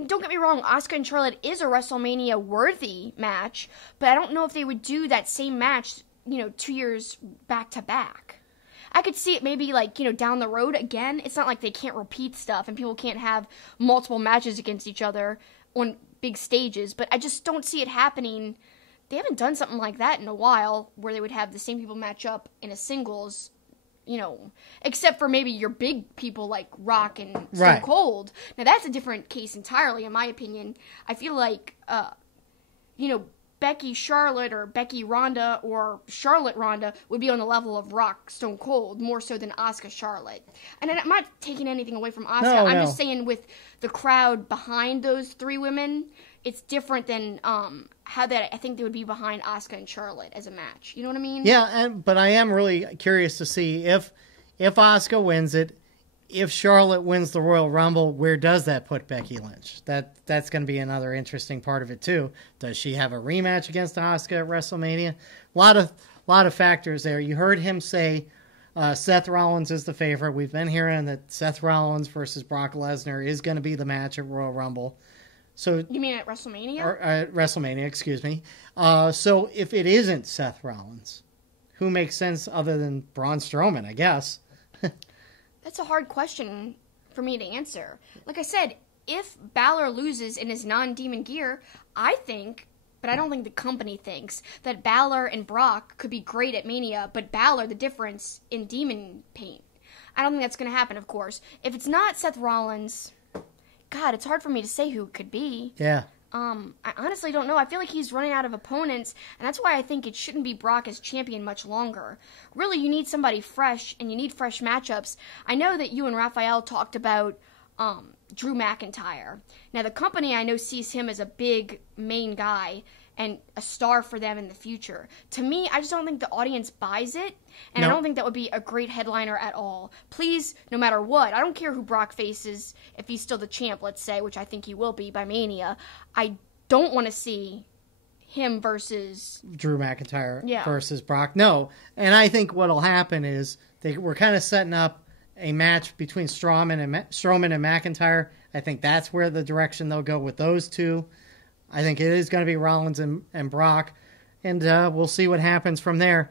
Don't get me wrong, Asuka and Charlotte is a WrestleMania-worthy match, but I don't know if they would do that same match, 2 years back-to-back. I could see it maybe, down the road again. It's not like they can't repeat stuff and people can't have multiple matches against each other on big stages, but I just don't see it happening. They haven't done something like that in a while, where they would have the same people match up in a singles, except for maybe your big people like Rock and Stone Cold. Now, that's a different case entirely, in my opinion. I feel like, Becky Charlotte or Becky Ronda or Charlotte Ronda would be on the level of Rock Stone Cold, more so than Asuka Charlotte. And I'm not taking anything away from Asuka. I'm just saying with the crowd behind those three women, it's different than how I think they would be behind Asuka and Charlotte as a match. You know what I mean? Yeah, but I am really curious to see if Asuka wins it, if Charlotte wins the Royal Rumble, where does that put Becky Lynch? That's going to be another interesting part of it too. Does she have a rematch against Asuka at WrestleMania? A lot of factors there. You heard him say Seth Rollins is the favorite. We've been hearing that Seth Rollins versus Brock Lesnar is going to be the match at Royal Rumble. So you mean at WrestleMania? Or, WrestleMania, excuse me. So if it isn't Seth Rollins, who makes sense other than Braun Strowman, I guess? That's a hard question for me to answer. Like I said, if Balor loses in his non-demon gear, I think, but I don't think the company thinks, that Balor and Brock could be great at Mania, but Balor, the difference in demon paint. I don't think that's going to happen, of course. If it's not Seth Rollins, God, it's hard for me to say who it could be. Yeah. I honestly don't know. I feel like he's running out of opponents, and that's why I think it shouldn't be Brock as champion much longer. Really, you need somebody fresh, and you need fresh matchups. I know that you and Raphael talked about Drew McIntyre. Now, the company I know sees him as a big main guy, and a star for them in the future. To me, I just don't think the audience buys it, and I don't think that would be a great headliner at all. Please, no matter what, I don't care who Brock faces, if he's still the champ, let's say, which I think he will be by Mania. I don't want to see him versus Drew McIntyre versus Brock. No, and I think what'll happen is we're kind of setting up a match between Strowman and McIntyre. I think that's where the direction they'll go with those two. I think it is going to be Rollins and Brock, and we'll see what happens from there.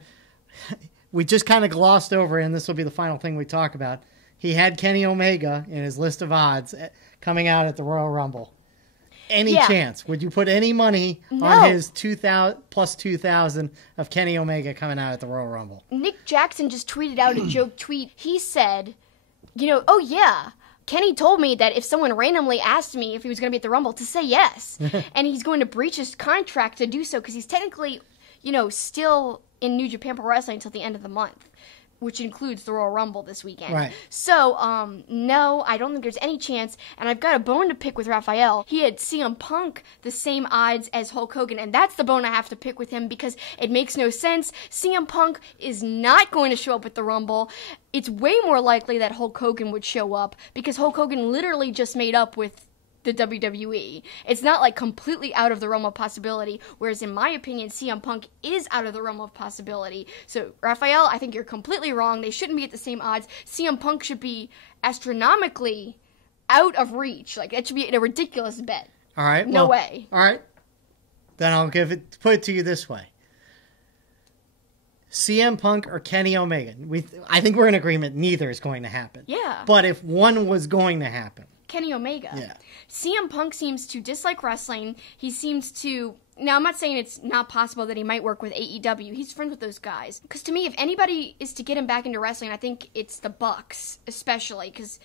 We just kind of glossed over, and this will be the final thing we talk about. He had Kenny Omega in his list of odds coming out at the Royal Rumble. Any chance? Would you put any money on his 2,000 plus 2,000 of Kenny Omega coming out at the Royal Rumble? Nick Jackson just tweeted out a joke tweet. He said, oh yeah, Kenny told me that if someone randomly asked me if he was going to be at the Rumble, to say yes. And he's going to breach his contract to do so because he's technically, still in New Japan Pro Wrestling until the end of the month, which includes the Royal Rumble this weekend. Right. So, no, I don't think there's any chance. And I've got a bone to pick with Raphael. He had CM Punk the same odds as Hulk Hogan, and that's the bone I have to pick with him because it makes no sense. CM Punk is not going to show up at the Rumble. It's way more likely that Hulk Hogan would show up because Hulk Hogan literally just made up with the WWE. It's not like completely out of the realm of possibility, whereas in my opinion, CM Punk is out of the realm of possibility. So, Raphael, I think you're completely wrong. They shouldn't be at the same odds. CM Punk should be astronomically out of reach. Like, that should be a ridiculous bet. All right. No way. All right. Then I'll put it to you this way. CM Punk or Kenny Omega? I think we're in agreement neither is going to happen. Yeah. But if one was going to happen, Kenny Omega. Yeah. CM Punk seems to dislike wrestling. He seems to... Now, I'm not saying it's not possible that he might work with AEW. He's friends with those guys. Because to me, if anybody is to get him back into wrestling, I think it's the Bucks, especially. Because,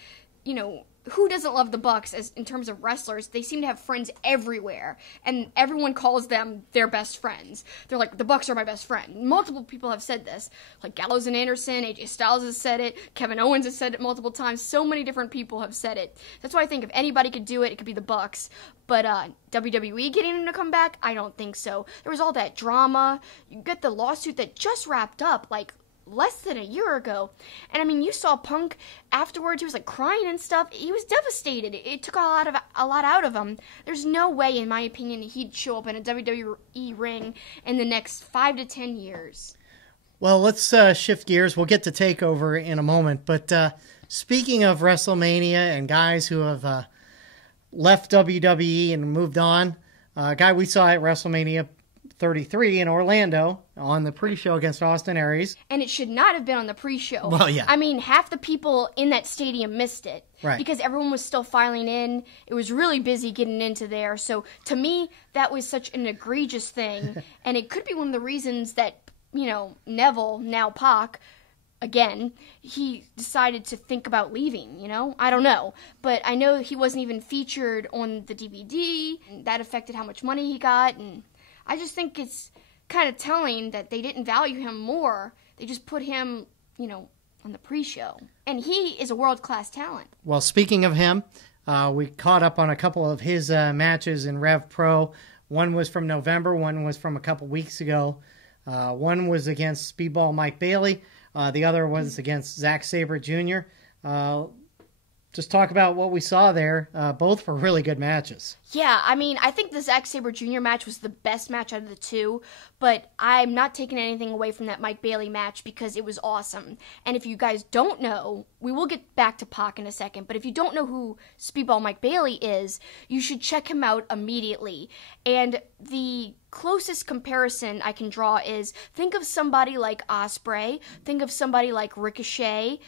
who doesn't love the Bucks as in terms of wrestlers? They seem to have friends everywhere, and everyone calls them their best friends. They're like, the Bucks are my best friend. Multiple people have said this, like Gallows and Anderson, AJ Styles has said it, Kevin Owens has said it multiple times. So many different people have said it. That's why I think if anybody could do it, it could be the Bucks. But WWE getting him to come back, I don't think so. There was all that drama. You get the lawsuit that just wrapped up, like, less than a year ago. And I mean, you saw Punk afterwards. He was like crying and stuff. He was devastated. It took a lot out of him. There's no way, in my opinion, he'd show up in a WWE ring in the next 5 to 10 years. Well, let's shift gears. We'll get to TakeOver in a moment. But speaking of WrestleMania and guys who have left WWE and moved on, a guy we saw at WrestleMania 33 in Orlando on the pre-show against Austin Aries. And it should not have been on the pre-show. Well, yeah. I mean, half the people in that stadium missed it. Right. Because everyone was still filing in. It was really busy getting into there. So, to me, that was such an egregious thing. And it could be one of the reasons that, Neville, now PAC, again, he decided to think about leaving, I don't know. But I know he wasn't even featured on the DVD. And that affected how much money he got. And I just think it's kind of telling that they didn't value him more. They just put him, on the pre-show. And he is a world-class talent. Well, speaking of him, we caught up on a couple of his matches in Rev Pro. One was from November. One was from a couple weeks ago. One was against Speedball Mike Bailey. The other was against Zack Sabre Jr. Just talk about what we saw there. Both were really good matches. Yeah, I mean, I think the Zack Sabre Jr. match was the best match out of the two, but I'm not taking anything away from that Mike Bailey match because it was awesome. And if you guys don't know, we will get back to PAC in a second, but if you don't know who Speedball Mike Bailey is, you should check him out immediately. And the closest comparison I can draw is think of somebody like Ospreay, think of somebody like Ricochet.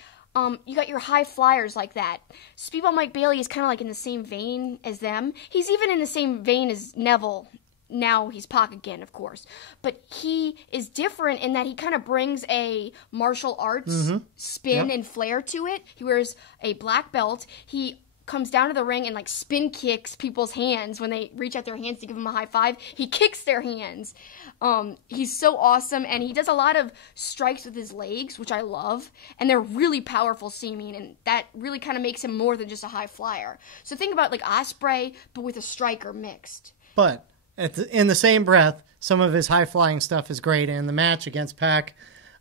You got your high flyers like that. Speedball Mike Bailey is kind of like in the same vein as them. He's even in the same vein as Neville. Now he's PAC again, of course. But he is different in that he kind of brings a martial arts spin and flair to it. He wears a black belt. He comes down to the ring and like spin kicks people's hands when they reach out their hands to give him a high five. He kicks their hands. He's so awesome, and he does a lot of strikes with his legs, which I love, and they're really powerful seeming, and that really kind of makes him more than just a high flyer. So think about like Ospreay, but with a striker mixed. But in the same breath, some of his high-flying stuff is great. And the match against PAC,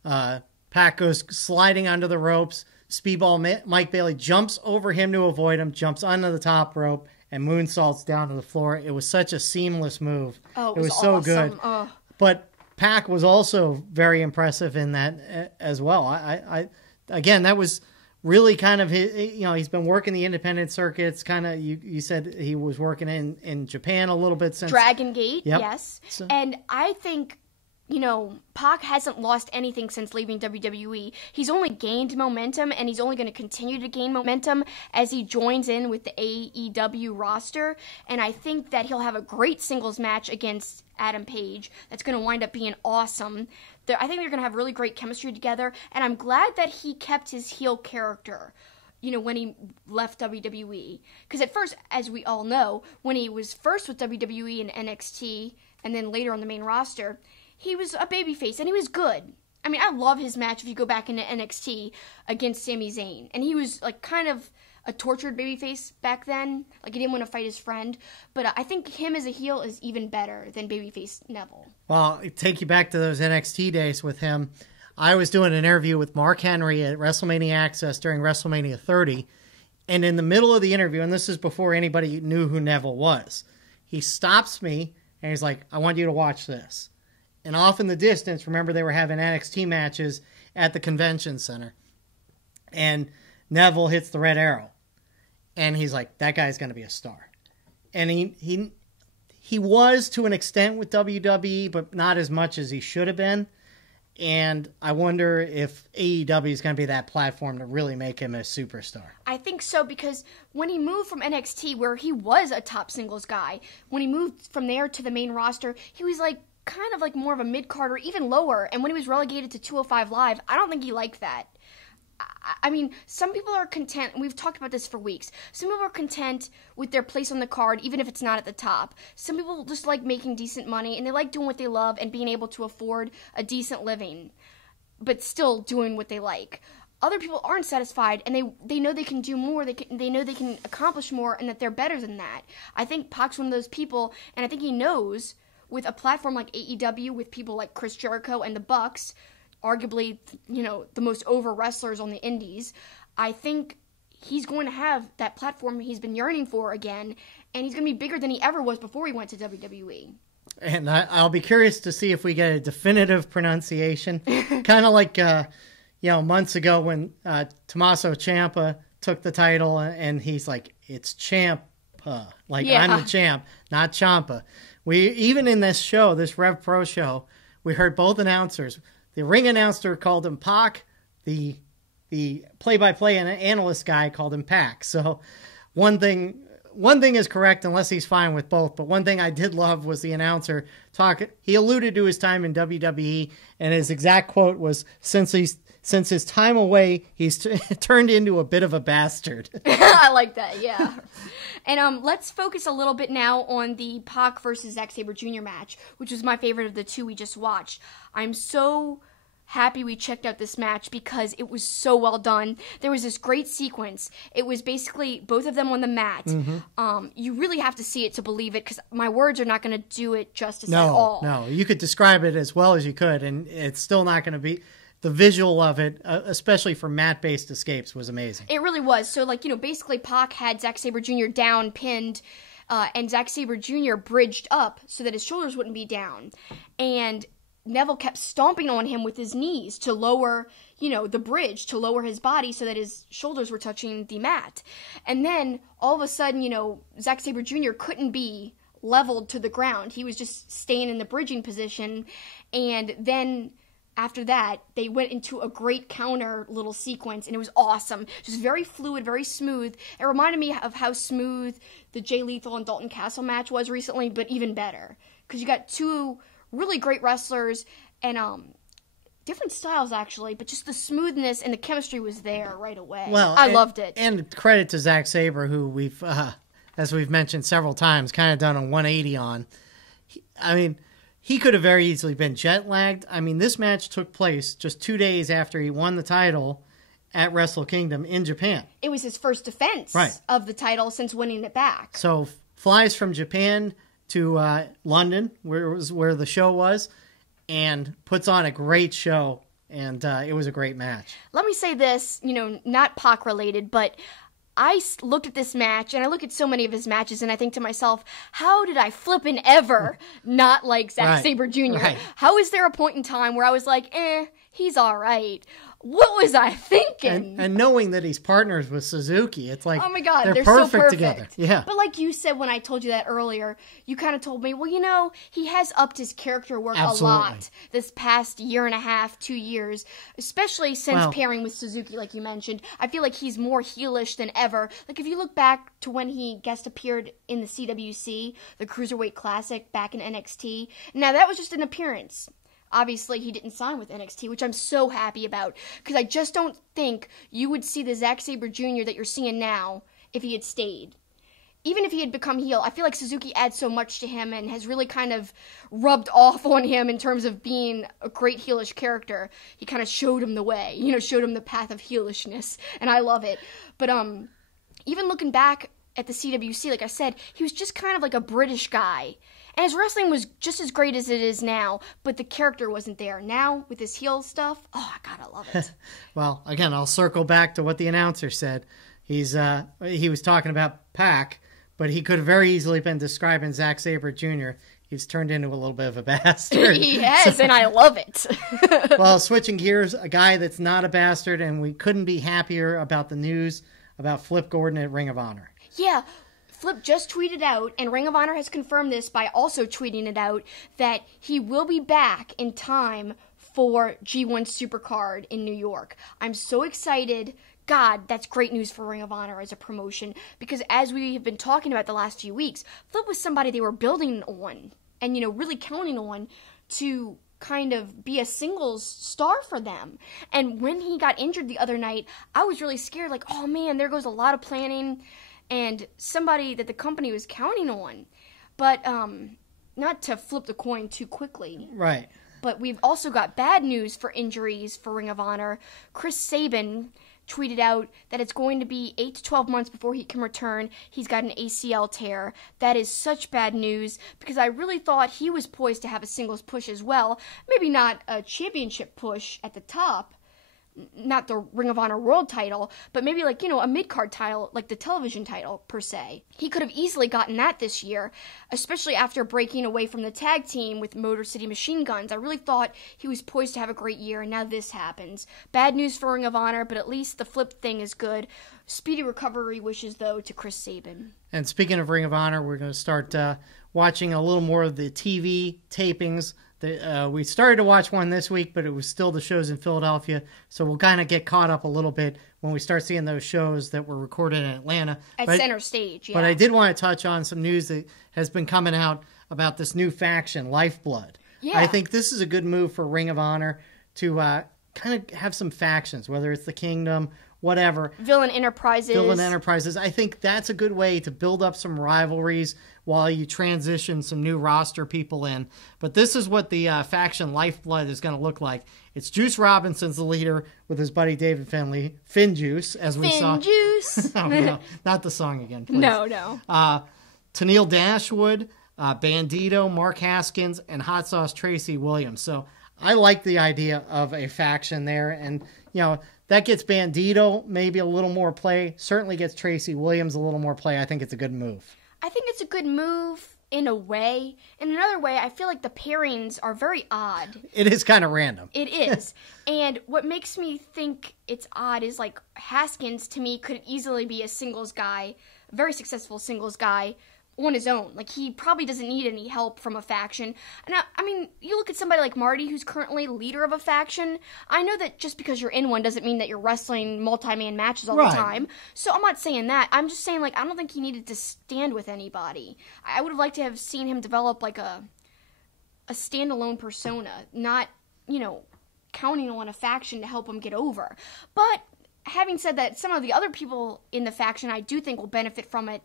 PAC goes sliding onto the ropes. Speedball Mike Bailey jumps over him to avoid him, jumps onto the top rope, and moonsaults down to the floor. It was such a seamless move. Oh, it was awesome. so good. Oh. But PAC was also very impressive in that as well. Again, that was really kind of his, he's been working the independent circuits. Kind of, you said he was working in Japan a little bit since Dragon Gate, Yep. yes. So- And I think, PAC hasn't lost anything since leaving WWE. He's only gained momentum, and he's only going to continue to gain momentum as he joins in with the AEW roster. And I think that he'll have a great singles match against Adam Page that's going to wind up being awesome. I think they're going to have really great chemistry together, and I'm glad that he kept his heel character, when he left WWE. Because at first, as we all know, when he was first with WWE and NXT, and then later on the main roster, he was a babyface, and he was good. I mean, I love his match if you go back into NXT against Sami Zayn. And he was, kind of a tortured babyface back then. He didn't want to fight his friend. But I think him as a heel is even better than babyface Neville. Well, take you back to those NXT days with him. I was doing an interview with Mark Henry at WrestleMania Access during WrestleMania 30. And in the middle of the interview, and this is before anybody knew who Neville was, he stops me and he's like, I want you to watch this. And off in the distance, remember they were having NXT matches at the convention center. And Neville hits the red arrow. And he's like, that guy's going to be a star. And he was to an extent with WWE, but not as much as he should have been. And I wonder if AEW is going to be that platform to really make him a superstar. I think so, because when he moved from NXT, where he was a top singles guy, when he moved from there to the main roster, he was kind of more of a mid-card or even lower. And when he was relegated to 205 Live, I don't think he liked that. I mean, some people are content, and we've talked about this for weeks, some people are content with their place on the card, even if it's not at the top. Some people just like making decent money, and they like doing what they love and being able to afford a decent living, but still doing what they like. Other people aren't satisfied, and they know they can do more, they know they can accomplish more, and that they're better than that. I think Pac's one of those people, and I think he knows, with a platform like AEW, with people like Chris Jericho and the Bucks, arguably, the most over wrestlers on the indies, I think he's going to have that platform he's been yearning for again, and he's going to be bigger than he ever was before he went to WWE. And I'll be curious to see if we get a definitive pronunciation, kind of like, months ago when Tommaso Ciampa took the title, and he's like, it's Ciampa. I'm the champ, not Ciampa. Even in this show, this Rev Pro show, we heard both announcers. The ring announcer called him PAC. The play-by-play analyst guy called him PAC. So one thing is correct unless he's fine with both. But one thing I did love was the announcer he alluded to his time in WWE, and his exact quote was, since his time away, he's turned into a bit of a bastard. I like that, yeah. And let's focus a little bit now on the PAC versus Zack Sabre Jr. match, which was my favorite of the two we just watched. I'm so happy we checked out this match because it was so well done. There was this great sequence. It was basically both of them on the mat. Mm-hmm. You really have to see it to believe it, because my words are not going to do it justice at all. No, you could describe it as well as you could, and it's still not going to be... The visual of it, especially for mat-based escapes, was amazing. It really was. So, basically PAC had Zack Sabre Jr. down, pinned, and Zack Sabre Jr. bridged up so that his shoulders wouldn't be down. And Neville kept stomping on him with his knees to lower, the bridge, to lower his body so that his shoulders were touching the mat. And then, all of a sudden, Zack Sabre Jr. couldn't be leveled to the ground. He was just staying in the bridging position. And then... after that, they went into a great counter little sequence, and it was awesome. Just very fluid, very smooth. It reminded me of how smooth the Jay Lethal and Dalton Castle match was recently, but even better. Because you got two really great wrestlers, and different styles, actually, but just the smoothness and the chemistry was there right away. Well, I loved it. And credit to Zack Sabre, who we've, as we've mentioned several times, kind of done a 180 on. He could have very easily been jet-lagged. This match took place just 2 days after he won the title at Wrestle Kingdom in Japan. It was his first defense of the title since winning it back. So flies from Japan to London, where the show was, and puts on a great show. And it was a great match. Let me say this, not PAC related, but I looked at this match, and I look at so many of his matches, and I think to myself, how did I flippin' ever not like Zack Sabre Jr.? Right. How is there a point in time where I was like, he's all right? What was I thinking? And knowing that he's partners with Suzuki, it's like, oh my God, they're so perfect together. Yeah. But like you said when I told you that earlier, you kind of told me, well, he has upped his character work a lot this past year and a half, 2 years, especially since pairing with Suzuki, like you mentioned. I feel like he's more heelish than ever. Like if you look back to when he guest appeared in the CWC, the Cruiserweight Classic back in NXT, now that was just an appearance. Obviously, he didn't sign with NXT, which I'm so happy about, because I just don't think you would see the Zack Sabre Jr. that you're seeing now if he had stayed. Even if he had become heel, I feel like Suzuki adds so much to him and has really kind of rubbed off on him in terms of being a great heelish character. He kind of showed him the way, showed him the path of heelishness, and I love it. But even looking back at the CWC, like I said, he was just kind of like a British guy. And his wrestling was just as great as it is now, but the character wasn't there. Now, with his heel stuff, I gotta love it. Well, again, I'll circle back to what the announcer said. He was talking about PAC, but he could have very easily been describing Zack Sabre Jr. He's turned into a little bit of a bastard. He has, and I love it. Well, switching gears, a guy that's not a bastard, and we couldn't be happier about the news about Flip Gordon at Ring of Honor. Yeah. Flip just tweeted out, and Ring of Honor has confirmed this by also tweeting it out, that he will be back in time for G1 Supercard in New York. I'm so excited. God, that's great news for Ring of Honor as a promotion, because as we have been talking about the last few weeks, Flip was somebody they were building on and, really counting on to kind of be a singles star for them. And when he got injured the other night, I was really scared, like, oh man, there goes a lot of planning and somebody that the company was counting on. But not to flip the coin too quickly. Right. But we've also got bad news for injuries for Ring of Honor. Chris Sabin tweeted out that it's going to be 8 to 12 months before he can return. He's got an ACL tear. That is such bad news, because I really thought he was poised to have a singles push as well. Maybe not a championship push at the top, not the Ring of Honor World title, but maybe like, a mid-card title, like the television title, per se. He could have easily gotten that this year, especially after breaking away from the tag team with Motor City Machine Guns. I really thought he was poised to have a great year, and now this happens. Bad news for Ring of Honor, but at least the Flip thing is good. Speedy recovery wishes, though, to Chris Sabin. And speaking of Ring of Honor, we're going to start watching a little more of the TV tapings. We started to watch one this week, but it was still the shows in Philadelphia, so we'll kind of get caught up a little bit when we start seeing those shows that were recorded in Atlanta. Center Stage, yeah. But I did want to touch on some news that has been coming out about this new faction, Lifeblood. Yeah. I think this is a good move for Ring of Honor to kind of have some factions, whether it's the Kingdom, whatever. Villain Enterprises. I think that's a good way to build up some rivalries while you transition some new roster people in. But this is what the faction Lifeblood is going to look like. It's Juice Robinson's the leader with his buddy David Finlay. Finn Juice, as we saw. Finn Juice. Oh, no, not the song again, please. No. Tennille Dashwood, Bandito, Mark Haskins, and Hot Sauce Tracy Williams. So I like the idea of a faction there. And, that gets Bandito maybe a little more play. Certainly gets Tracy Williams a little more play. I think it's a good move. I think it's a good move in a way. In another way, I feel like the pairings are very odd. It is kind of random. It is. And what makes me think it's odd is, like, Haskins, to me, could easily be a singles guy, a very successful singles guy, on his own. Like, he probably doesn't need any help from a faction. And I mean, you look at somebody like Marty, who's currently leader of a faction. I know that just because you're in one doesn't mean that you're wrestling multi-man matches all the time. So I'm not saying that. I'm just saying, like, I don't think he needed to stand with anybody. I would have liked to have seen him develop, like, a standalone persona, not, counting on a faction to help him get over. But having said that, some of the other people in the faction I do think will benefit from it.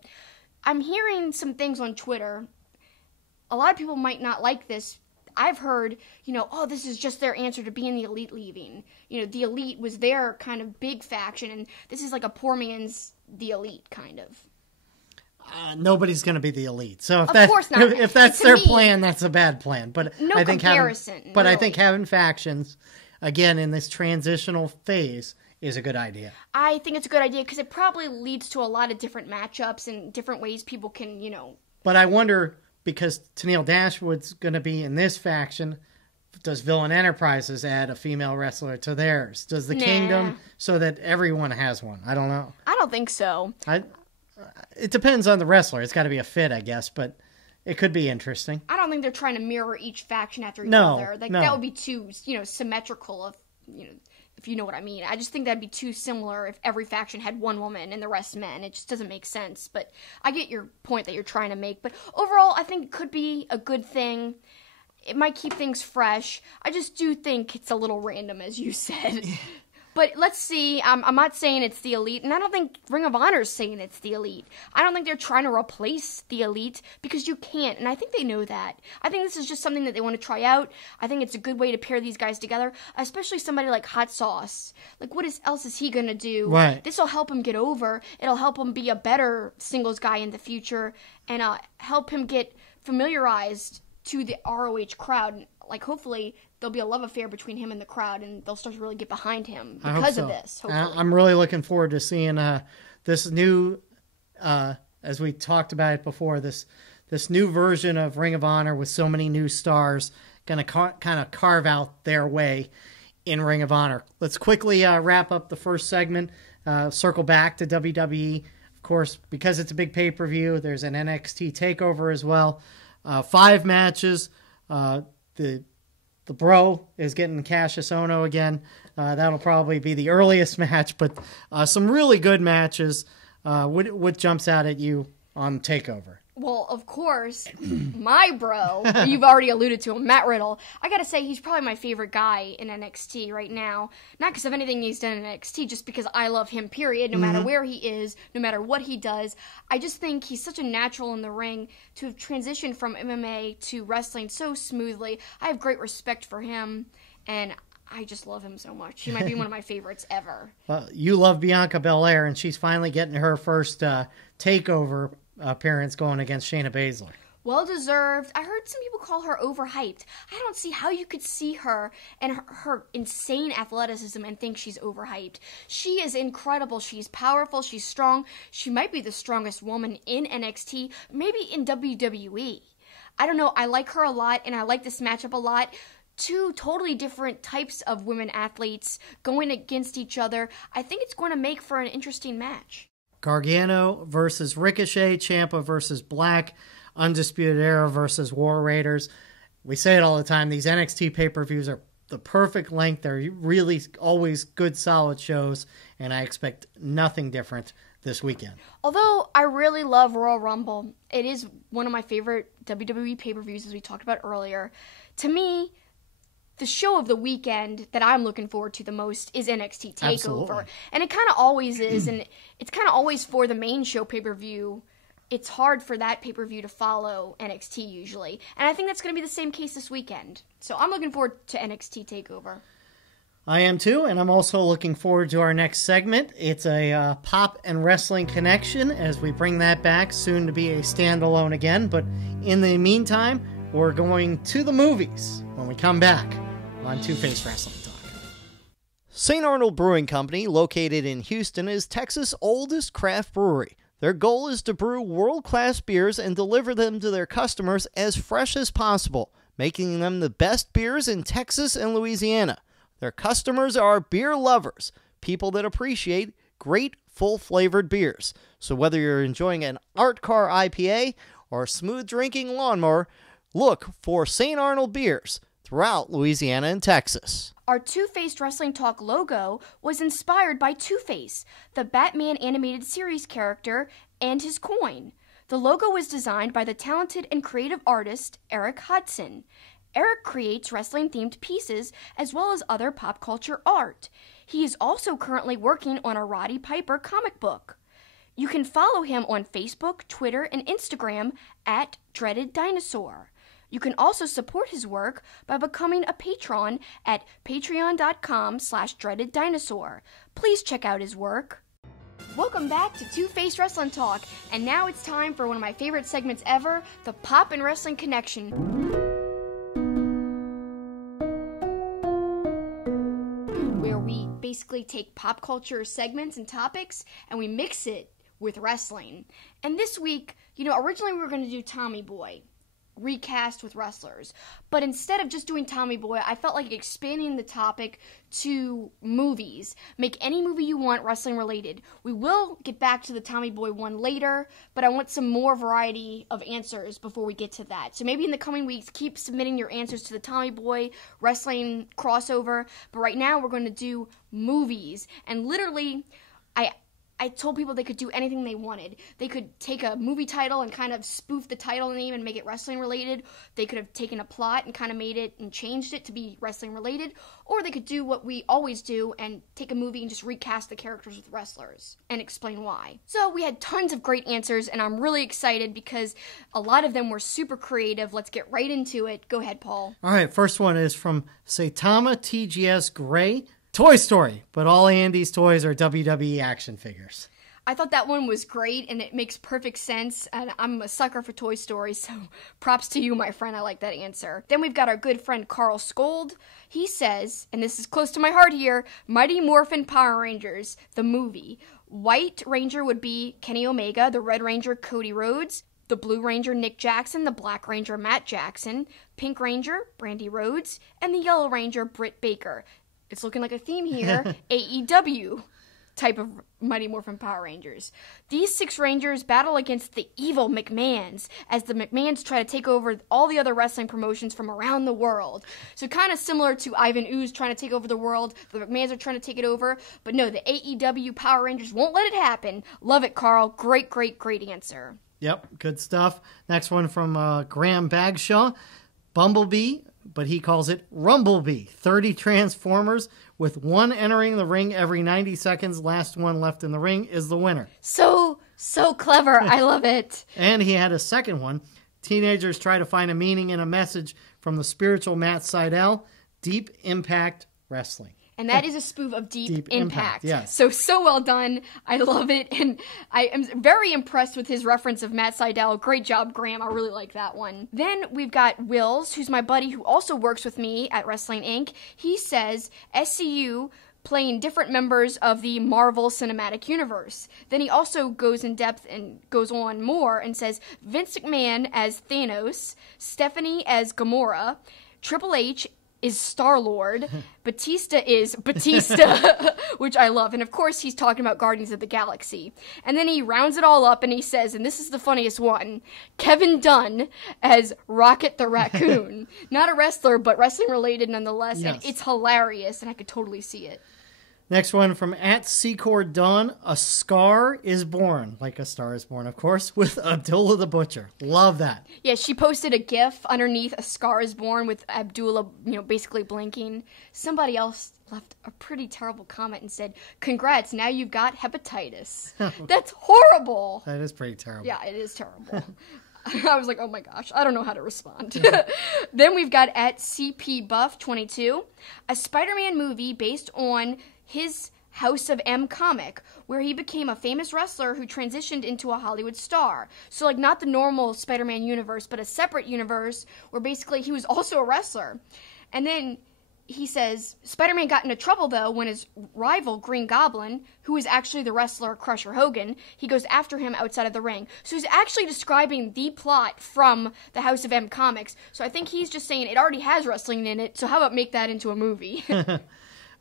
I'm hearing some things on Twitter. A lot of people might not like this. I've heard, this is just their answer to being the Elite leaving. The Elite was their kind of big faction, and this is like a poor man's The Elite, kind of. nobody's going to be the Elite. So Of course not. If that's To their me, plan, that's a bad plan. But no I think comparison, I really. think having factions, again, in this transitional phase is a good idea. I think it's a good idea because it probably leads to a lot of different matchups and different ways people can, But I wonder, because Tennille Dashwood's going to be in this faction, does Villain Enterprises add a female wrestler to theirs? Does the Kingdom, so that everyone has one? I don't know. I don't think so. It depends on the wrestler. It's got to be a fit, I guess, but it could be interesting. I don't think they're trying to mirror each faction after each No, other. Like no. that would be too, symmetrical if you know what I mean. I just think that'd be too similar if every faction had one woman and the rest men. It just doesn't make sense. But I get your point that you're trying to make. But overall, I think it could be a good thing. It might keep things fresh. I just do think it's a little random, as you said. But let's see. I'm not saying it's the Elite, and I don't think Ring of Honor is saying it's the Elite. I don't think they're trying to replace the Elite, because you can't, and I think they know that. I think this is just something that they want to try out. I think it's a good way to pair these guys together, especially somebody like Hot Sauce. Like, what else is he going to do? Right. This will help him get over. It'll help him be a better singles guy in the future, and help him get familiarized to the ROH crowd. Like, hopefully there'll be a love affair between him and the crowd, and they'll start to really get behind him because of this. Hopefully. I'm really looking forward to seeing this new, as we talked about it before, this new version of Ring of Honor with so many new stars going to kind of carve out their way in Ring of Honor. Let's quickly wrap up the first segment, circle back to WWE. Of course, because it's a big pay-per-view, there's an NXT takeover as well. 5 matches. The Bro is getting Cassius Ohno again. That'll probably be the earliest match, but some really good matches. What jumps out at you on TakeOver? Well, of course, my bro, you've already alluded to him, Matt Riddle. I gotta say, he's probably my favorite guy in NXT right now. Not because of anything he's done in NXT, just because I love him, period, no matter where he is, no matter what he does. I just think he's such a natural in the ring to have transitioned from MMA to wrestling so smoothly. I have great respect for him, and I just love him so much. He might be one of my favorites ever. Well, you love Bianca Belair, and she's finally getting her first TakeOver appearance going against Shayna Baszler. Well deserved. I heard some people call her overhyped. I don't see how you could see her and her insane athleticism and think she's overhyped. She is incredible. She's powerful. She's strong. She might be the strongest woman in NXT, maybe in WWE. I don't know. I like her a lot, and I like this matchup a lot. 2 totally different types of women athletes going against each other. I think it's going to make for an interesting match. Gargano versus Ricochet, Ciampa versus Black, Undisputed Era versus War Raiders. We say it all the time, these NXT pay-per-views are the perfect length. They're really always good, solid shows, and I expect nothing different this weekend. Although I really love Royal Rumble, it is one of my favorite WWE pay-per-views, as we talked about earlier. To me, the show of the weekend that I'm looking forward to the most is NXT TakeOver. Absolutely. And it kind of always is, and it's kind of always for the main show pay-per-view. It's hard for that pay-per-view to follow NXT usually. And I think that's going to be the same case this weekend. So I'm looking forward to NXT TakeOver. I am too, and I'm also looking forward to our next segment. It's a pop and wrestling connection as we bring that back, soon to be a standalone again. But in the meantime, we're going to the movies when we come back on Two-Face Wrestling Talk. St. Arnold Brewing Company, located in Houston, is Texas' oldest craft brewery. Their goal is to brew world-class beers and deliver them to their customers as fresh as possible, making them the best beers in Texas and Louisiana. Their customers are beer lovers, people that appreciate great, full-flavored beers. So whether you're enjoying an Art Car IPA or a smooth-drinking lawnmower, look for St. Arnold beers throughout Louisiana and Texas. Our Two-Faced Wrestling Talk logo was inspired by Two-Face, the Batman animated series character, and his coin. The logo was designed by the talented and creative artist Eric Hudson. Eric creates wrestling-themed pieces as well as other pop culture art. He is also currently working on a Roddy Piper comic book. You can follow him on Facebook, Twitter, and Instagram at Dreaded Dinosaur. You can also support his work by becoming a patron at patreon.com/dreadeddinosaur. Please check out his work. Welcome back to Two-Faced Wrestling Talk, and now it's time for one of my favorite segments ever, the Pop and Wrestling Connection. Where we basically take pop culture segments and topics, and we mix it with wrestling. And this week, originally we were going to do Tommy Boy, recast with wrestlers. But instead of just doing Tommy Boy, I felt like expanding the topic to movies. Make any movie you want wrestling related. We will get back to the Tommy Boy one later, but I want some more variety of answers before we get to that. So maybe in the coming weeks, keep submitting your answers to the Tommy Boy wrestling crossover. But right now, we're going to do movies. And literally, I told people they could do anything they wanted. They could take a movie title and kind of spoof the title name and make it wrestling related. They could have taken a plot and kind of made it and changed it to be wrestling related. Or they could do what we always do and take a movie and just recast the characters with wrestlers and explain why. So we had tons of great answers, and I'm really excited because a lot of them were super creative. Let's get right into it. Go ahead, Paul. All right, first one is from Saitama TGS Gray. Toy Story, but all Andy's toys are WWE action figures. I thought that one was great, and it makes perfect sense, and I'm a sucker for Toy Story, so props to you, my friend. I like that answer. Then we've got our good friend Carl Skold. He says, and this is close to my heart here, Mighty Morphin Power Rangers, the movie. White Ranger would be Kenny Omega, the Red Ranger Cody Rhodes, the Blue Ranger Nick Jackson, the Black Ranger Matt Jackson, Pink Ranger Brandy Rhodes, and the Yellow Ranger Britt Baker. It's looking like a theme here, AEW type of Mighty Morphin Power Rangers. These 6 Rangers battle against the evil McMahons as the McMahons try to take over all the other wrestling promotions from around the world. So kind of similar to Ivan Ooze trying to take over the world. The McMahons are trying to take it over. But no, the AEW Power Rangers won't let it happen. Love it, Carl. Great, great, great answer. Yep, good stuff. Next one from Graham Bagshaw. Bumblebee, but he calls it Rumblebee. 30 Transformers with one entering the ring every 90 seconds. Last one left in the ring is the winner. So clever. I love it. And he had a second one. Teenagers try to find a meaning and a message from the spiritual Matt Sydal, Deep Impact Wrestling. And that is a spoof of Deep Impact. Yes. So well done. I love it. And I am very impressed with his reference of Matt Sydal. Great job, Graham. I really like that one. Then we've got Wills, who's my buddy who also works with me at Wrestling Inc. He says, SCU playing different members of the Marvel Cinematic Universe. Then he also goes in depth and goes on more and says, Vince McMahon as Thanos, Stephanie as Gamora, Triple H is Star-Lord, Batista is Batista, which I love. And of course, he's talking about Guardians of the Galaxy. And then he rounds it all up and he says, and this is the funniest one, Kevin Dunn as Rocket the Raccoon. Not a wrestler, but wrestling related nonetheless. Yes. And it's hilarious, and I could totally see it. Next one from @Secor Dawn. A Scar is Born, like A Star is Born, of course, with Abdullah the Butcher. Love that. Yeah, she posted a GIF underneath A Scar is Born with Abdullah, basically blinking. Somebody else left a pretty terrible comment and said, congrats, now you've got hepatitis. That's horrible. That is pretty terrible. Yeah, it is terrible. I was like, oh my gosh, I don't know how to respond. Then we've got @CPBuff22, a Spider-Man movie based on his House of M comic, where he became a famous wrestler who transitioned into a Hollywood star. So, not the normal Spider-Man universe, but a separate universe where basically he was also a wrestler. And then he says, Spider-Man got into trouble, though, when his rival, Green Goblin, who is actually the wrestler Crusher Hogan, he goes after him outside of the ring. So he's actually describing the plot from the House of M comics. So I think he's just saying it already has wrestling in it, so how about make that into a movie?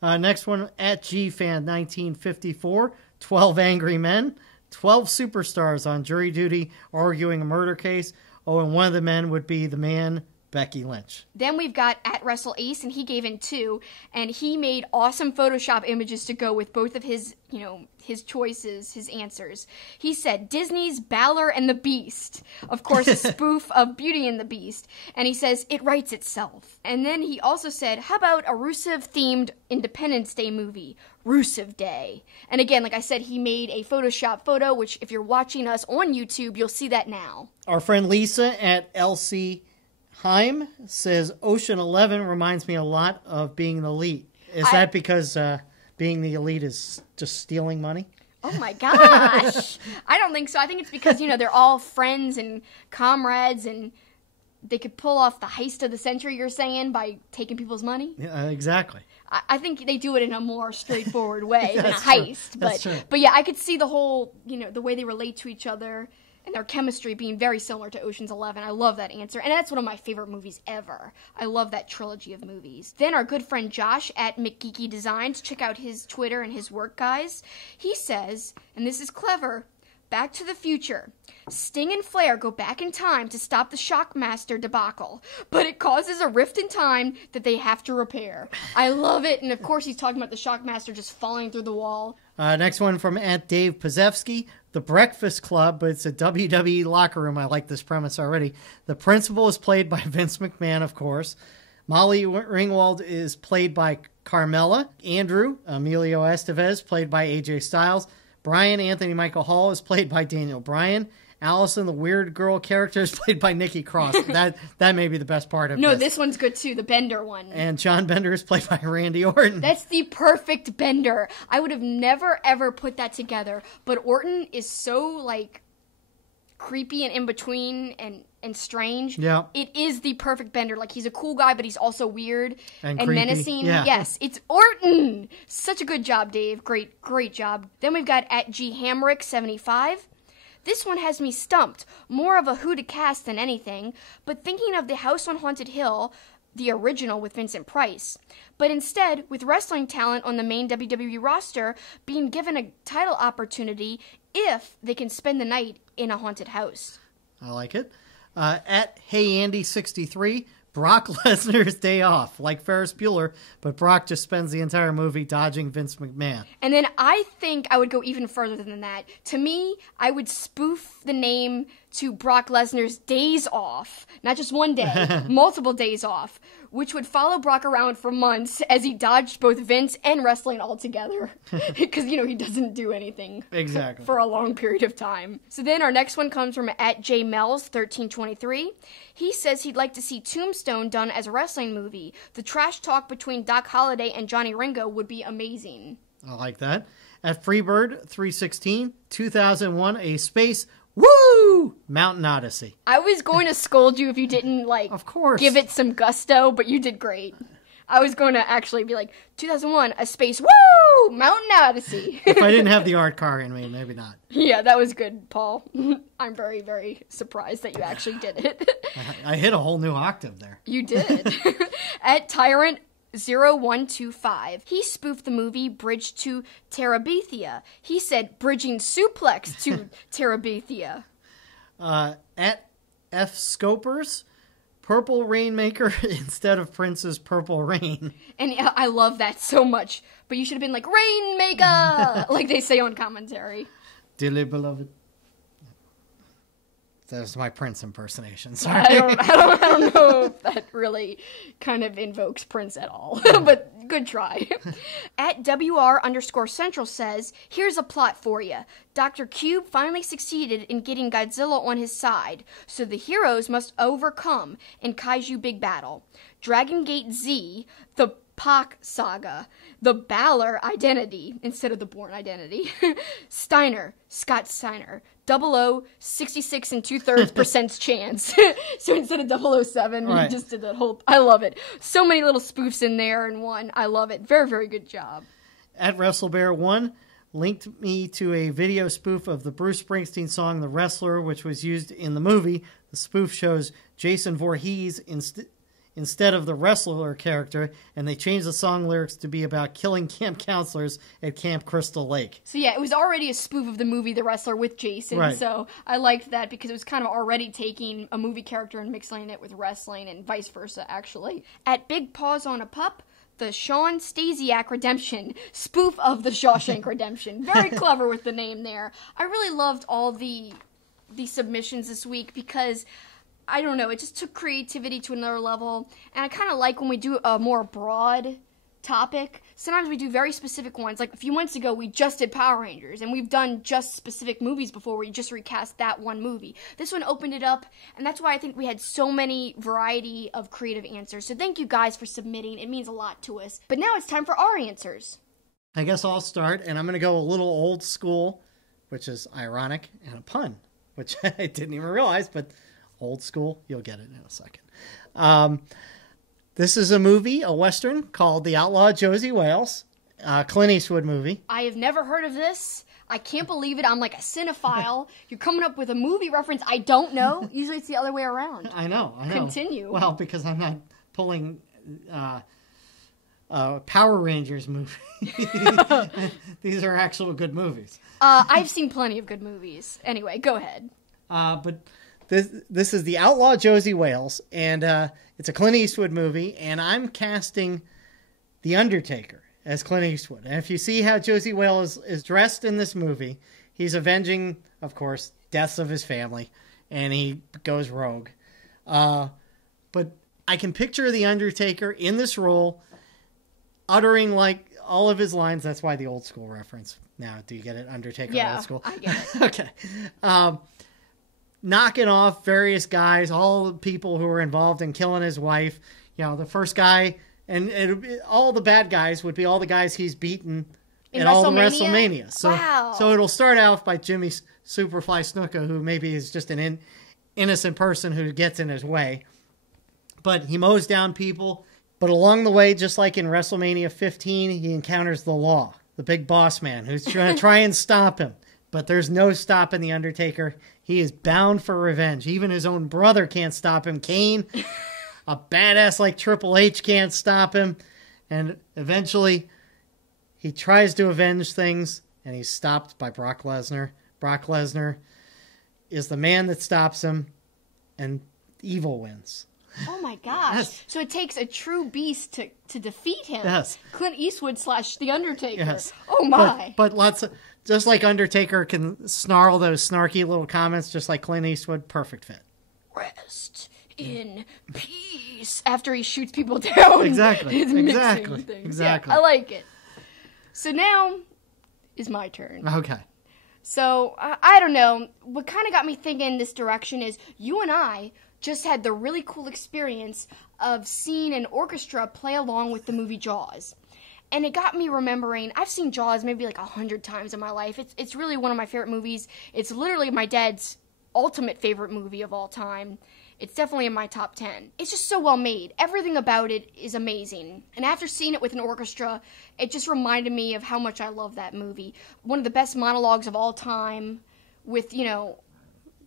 Next one, @GFan1954, 12 Angry Men, 12 superstars on jury duty arguing a murder case. Oh, and one of the men would be the man Becky Lynch. Then we've got @WrestleAce, and he gave in 2, and he made awesome Photoshop images to go with both of his, his choices, his answers. He said Disney's Balor and the Beast, of course, a spoof of Beauty and the Beast, and he says it writes itself. And then he also said, how about a Rusev-themed Independence Day movie, Rusev Day? And again, like I said, he made a Photoshop photo, which if you're watching us on YouTube, you'll see that now. Our friend Lisa @LC Heim says Ocean 11 reminds me a lot of Being the Elite. Is that because Being the Elite is just stealing money? Oh my gosh. I don't think so. I think it's because, they're all friends and comrades and they could pull off the heist of the century, you're saying, by taking people's money? Yeah, exactly. I think they do it in a more straightforward way than a That's true. heist. That's true. But yeah, I could see the whole, the way they relate to each other and their chemistry being very similar to Ocean's 11. I love that answer. And that's one of my favorite movies ever. I love that trilogy of movies. Then our good friend Josh at McGeeky Designs, check out his Twitter and his work, guys. He says, and this is clever, Back to the Future. Sting and Flair go back in time to stop the Shockmaster debacle, but it causes a rift in time that they have to repair. I love it, and of course he's talking about the Shockmaster just falling through the wall. Next one from @Dave Pozevsky, The Breakfast Club, but it's a WWE locker room. I like this premise already. The principal is played by Vince McMahon, of course. Molly Ringwald is played by Carmella. Andrew, Emilio Estevez, played by AJ Styles. Brian Anthony Michael Hall is played by Daniel Bryan. Allison, the weird girl character, is played by Nikki Cross. That may be the best part of No, this one's good too, the Bender one. And John Bender is played by Randy Orton. That's the perfect Bender. I would have never, ever put that together. But Orton is so, creepy and in between and strange. Yeah. It is the perfect Bender. He's a cool guy, but he's also weird and creepy. menacing. Yeah. Yes, it's Orton. Such a good job, Dave. Great job. Then we've got @GHamrick75. This one has me stumped. More of a who to cast than anything, but thinking of the House on Haunted Hill, the original with Vincent Price. But instead, with wrestling talent on the main WWE roster being given a title opportunity if they can spend the night in a haunted house. I like it. @HeyAndy63, Brock Lesnar's day off, like Ferris Bueller, but Brock just spends the entire movie dodging Vince McMahon. And then I think I would go even further than that. To me, I would spoof the name to Brock Lesnar's days off. Not just one day, multiple days off, which would follow Brock around for months as he dodged both Vince and wrestling altogether. Because, he doesn't do anything Exactly. for a long period of time. So then our next one comes from @JMells1323. He says he'd like to see Tombstone done as a wrestling movie. The trash talk between Doc Holliday and Johnny Ringo would be amazing. I like that. @Freebird316, 2001, A Space, Woo! Mountain Odyssey. I was going to scold you if you didn't, Of course. give it some gusto, but you did great. I was going to actually be 2001, A Space, Woo! Mountain Odyssey. If I didn't have the art car in me, maybe not. Yeah, that was good, Paul. I'm very, very surprised that you actually did it. I hit a whole new octave there. You did. @Tyrant0125. He spoofed the movie Bridge to Terabithia. He said bridging suplex to Terabithia. @FScopers, Purple Rainmaker instead of Prince's Purple Rain. And I love that so much. But you should have been like, Rainmaker! like they say on commentary. Dearly beloved. That was my Prince impersonation. Sorry. I don't know if that really kind of invokes Prince at all. But good try. @WR_Central says, here's a plot for you. Dr. Cube finally succeeded in getting Godzilla on his side, so the heroes must overcome in Kaiju Big Battle. Dragon Gate Z, the PAC saga, the Balor identity instead of the Bourne identity, Scott Steiner, 00, 66 and 2/3% chance. So instead of 007, right. he just did that whole. I love it. So many little spoofs in there in one. I love it. Very, very good job. @WrestleBear1 linked me to a video spoof of the Bruce Springsteen song "The Wrestler," which was used in the movie. The spoof shows Jason Voorhees instead of the wrestler character, and they changed the song lyrics to be about killing camp counselors at Camp Crystal Lake. So yeah, it was already a spoof of the movie The Wrestler with Jason, right. So I liked that because it was kind of already taking a movie character and mixing it with wrestling and vice versa, actually. @Big Paws on a Pup, the Sean Stasiak Redemption, spoof of the Shawshank Redemption. Very clever with the name there. I really loved all the submissions this week because I don't know, it just took creativity to another level, and I kind of like when we do a more broad topic. Sometimes we do very specific ones. Like a few months ago, we just did Power Rangers, and we've done just specific movies before where you just recast that one movie. This one opened it up, and that's why I think we had so many variety of creative answers. So thank you guys for submitting. It means a lot to us. But now it's time for our answers. I guess I'll start, and I'm going to go a little old school, which is ironic, and a pun, which I didn't even realize, but old school, you'll get it in a second. This is a movie, a Western, called The Outlaw Josie Wales, Clint Eastwood movie. I have never heard of this. I can't believe it. I'm like a cinephile. You're coming up with a movie reference I don't know. Usually it's the other way around. I know. Continue. Well, because I'm not pulling Power Rangers movie. These are actual good movies. I've seen plenty of good movies. Anyway, go ahead. But this is The Outlaw Josie Wales, and it's a Clint Eastwood movie, and I'm casting The Undertaker as Clint Eastwood. And if you see how Josie Wales is dressed in this movie, he's avenging, of course, deaths of his family, and he goes rogue. But I can picture The Undertaker in this role, uttering like all of his lines. That's why the old school reference. Now, do you get it? Undertaker, yeah, old school? I get it. Okay. Knocking off various guys, all the people who were involved in killing his wife. You know, the first guy, and all the bad guys would be all the guys he's beaten in all the WrestleMania. So, wow. So it'll start out by Jimmy Superfly Snuka, who maybe is just an innocent person who gets in his way. But he mows down people. But along the way, just like in WrestleMania 15, he encounters the Law, the big boss man, who's trying to try and stop him. But there's no stopping The Undertaker. He is bound for revenge. Even his own brother can't stop him. Kane, a badass like Triple H, can't stop him. And eventually, he tries to avenge things, and he's stopped by Brock Lesnar. Brock Lesnar is the man that stops him, and evil wins. Oh my gosh. Yes. So it takes a true beast to defeat him. Yes. Clint Eastwood / The Undertaker. Yes. Oh my. But lots of, just like Undertaker can snarl those snarky little comments, just like Clint Eastwood, perfect fit. Rest in peace after he shoots people down. Exactly. His mixing Exactly. things. Exactly. Yeah, I like it. So now is my turn. Okay. So, I don't know. What kind of got me thinking this direction is you and I just had the really cool experience of seeing an orchestra play along with the movie Jaws. And it got me remembering, I've seen Jaws maybe like 100 times in my life. It's really one of my favorite movies. It's literally my dad's ultimate favorite movie of all time. It's definitely in my top 10. It's just so well made. Everything about it is amazing. And after seeing it with an orchestra, it just reminded me of how much I love that movie. One of the best monologues of all time with, you know,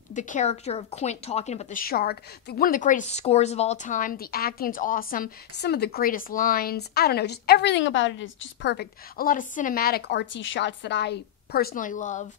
the character of Quint talking about the shark. One of the greatest scores of all time. The acting's awesome. Some of the greatest lines. I don't know, just everything about it is just perfect. A lot of cinematic artsy shots that I personally love.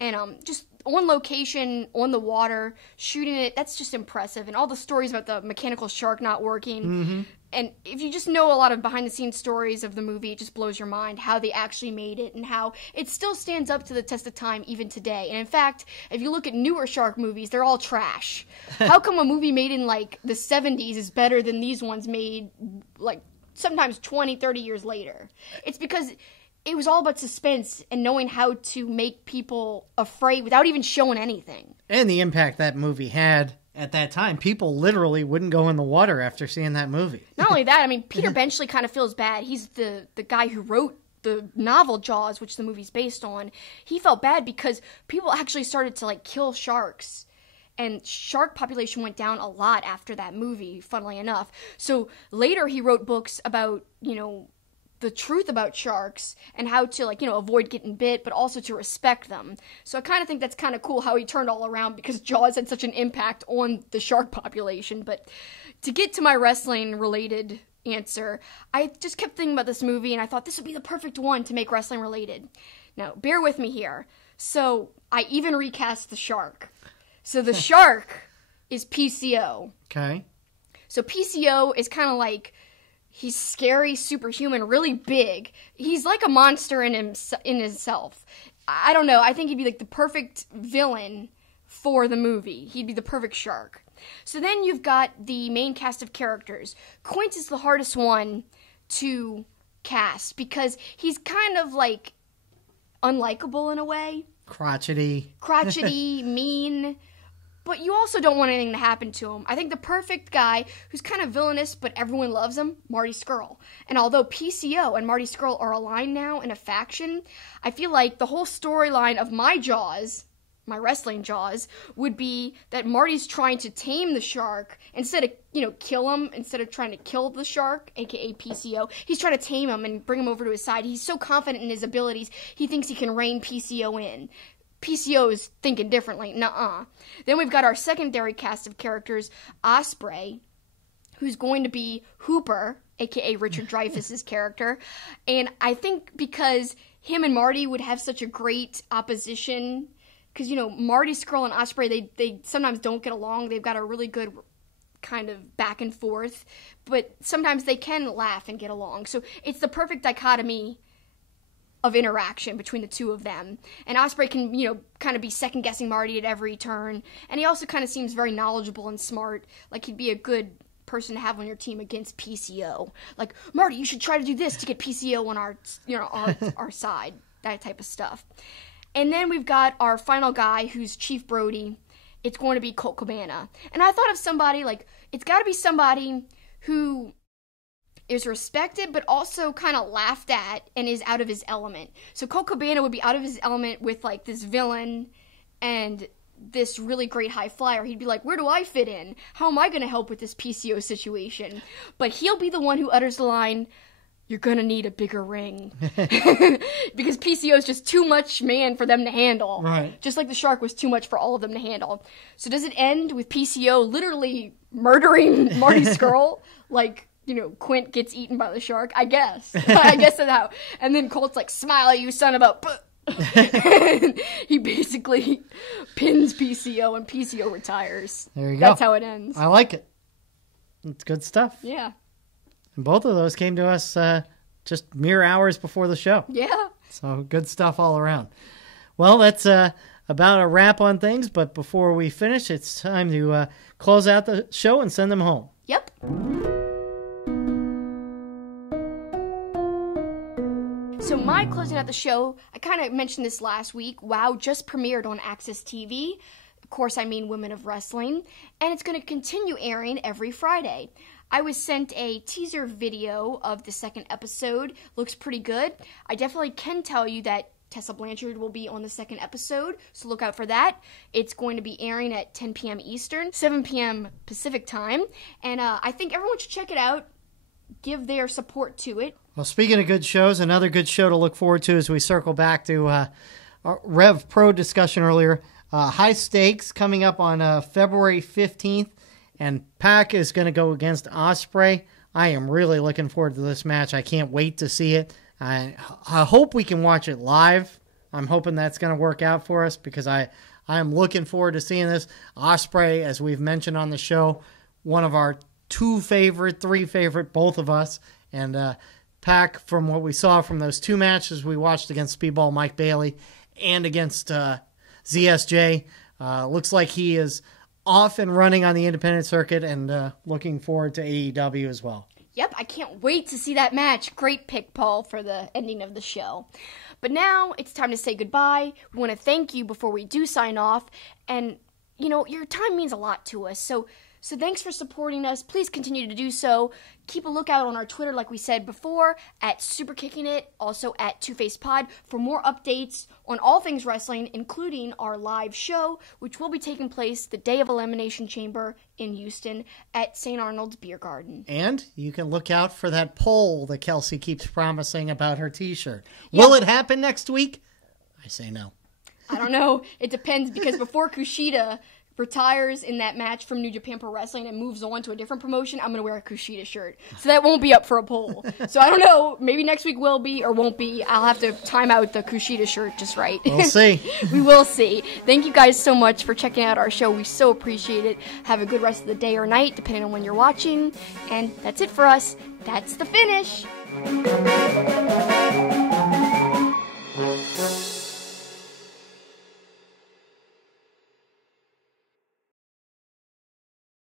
And just on location, on the water, shooting it, that's just impressive. And all the stories about the mechanical shark not working. Mm-hmm. And if you just know a lot of behind-the-scenes stories of the movie, it just blows your mind how they actually made it and how it still stands up to the test of time even today. And in fact, if you look at newer shark movies, they're all trash. How come a movie made in, like, the 70s is better than these ones made, like, sometimes 20, 30 years later? It's because it was all about suspense and knowing how to make people afraid without even showing anything. And the impact that movie had at that time. People literally wouldn't go in the water after seeing that movie. Not only that, I mean, Peter Benchley kind of feels bad. He's the guy who wrote the novel Jaws, which the movie's based on. He felt bad because people actually started to, like, kill sharks. And shark population went down a lot after that movie, funnily enough. So later he wrote books about, you know, the truth about sharks and how to, like, you know, avoid getting bit, but also to respect them. So I kind of think that's kind of cool how he turned all around because Jaws had such an impact on the shark population. But to get to my wrestling-related answer, I just kept thinking about this movie, and I thought this would be the perfect one to make wrestling-related. Now, bear with me here. So I even recast the shark. So the shark is PCO. Okay. So PCO is kind of like, he's scary, superhuman, really big. He's like a monster in himself. I don't know. I think he'd be like the perfect villain for the movie. He'd be the perfect shark. So then you've got the main cast of characters. Quint is the hardest one to cast because he's kind of like unlikable in a way. Crotchety, mean. but you also don't want anything to happen to him. I think the perfect guy who's kind of villainous, but everyone loves him, Marty Scurll. And although PCO and Marty Scurll are aligned now in a faction, I feel like the whole storyline of my wrestling Jaws, would be that Marty's trying to tame the shark instead of, kill him, instead of trying to kill the shark, aka PCO. He's trying to tame him and bring him over to his side. He's so confident in his abilities, he thinks he can rein PCO in. PCO is thinking differently. Nuh-uh. Then we've got our secondary cast of characters, Ospreay, who's going to be Hooper, aka Richard Dreyfuss's character. And I think because him and Marty would have such a great opposition, because, Marty Scurll and Ospreay, they sometimes don't get along. They've got a really good kind of back and forth, but sometimes they can laugh and get along. So it's the perfect dichotomy of interaction between the two of them. And Ospreay can, kind of be second-guessing Marty at every turn. And he also kind of seems very knowledgeable and smart. Like, he'd be a good person to have on your team against PCO. Like, Marty, you should try to do this to get PCO on our, our side. That type of stuff. And then we've got our final guy, who's Chief Brody. It's going to be Colt Cabana. And I thought of somebody, it's got to be somebody who is respected, but also kind of laughed at and is out of his element. So Colt Cabana would be out of his element with, this villain and this really great high flyer. He'd be like, where do I fit in? How am I going to help with this PCO situation? But he'll be the one who utters the line, you're gonna need a bigger ring. Because PCO is just too much man for them to handle. Right. Just like the shark was too much for all of them to handle. So does it end with PCO literally murdering Marty Scurll? Quint gets eaten by the shark? I guess. I guess that's how. And then Colt's like, smile, you son of a... He basically pins PCO and PCO retires. There you go. That's how it ends. I like it. It's good stuff. Yeah. And both of those came to us just mere hours before the show. Yeah. So good stuff all around. Well, that's about a wrap on things, but before we finish, it's time to close out the show and send them home. Yep. So my closing out the show, I kind of mentioned this last week. WoW just premiered on Access TV. Of course, I mean Women of Wrestling. And it's going to continue airing every Friday. I was sent a teaser video of the second episode. Looks pretty good. I definitely can tell you that Tessa Blanchard will be on the second episode, so look out for that. It's going to be airing at 10 p.m. Eastern, 7 p.m. Pacific time, and I think everyone should check it out, give their support to it. Well, speaking of good shows, another good show to look forward to as we circle back to our Rev Pro discussion earlier. High Stakes coming up on February 15th. And PAC is going to go against Ospreay. I am really looking forward to this match. I can't wait to see it. I hope we can watch it live. I'm hoping that's going to work out for us because I am looking forward to seeing this. Ospreay, as we've mentioned on the show, one of our 3 favorite, both of us. And PAC, from what we saw from those 2 matches we watched against Speedball Mike Bailey and against ZSJ, looks like he is off and running on the independent circuit, and looking forward to AEW as well. Yep, I can't wait to see that match. Great pick, Paul, for the ending of the show. But now it's time to say goodbye. We want to thank you before we do sign off. And, your time means a lot to us. So thanks for supporting us. Please continue to do so. Keep a lookout on our Twitter, like we said before, at SuperKickingIt, also at TwoFacedPod, for more updates on all things wrestling, including our live show, which will be taking place the day of Elimination Chamber in Houston at St. Arnold's Beer Garden. And you can look out for that poll that Kelsey keeps promising about her t-shirt. Yeah. Will it happen next week? I say no. I don't know. It depends, because before Kushida retires in that match from New Japan Pro Wrestling and moves on to a different promotion, I'm going to wear a Kushida shirt. So that won't be up for a poll. So I don't know. Maybe next week will be or won't be. I'll have to time out the Kushida shirt just right. We'll see. We will see. Thank you guys so much for checking out our show. We so appreciate it. Have a good rest of the day or night, depending on when you're watching. And that's it for us. That's the finish.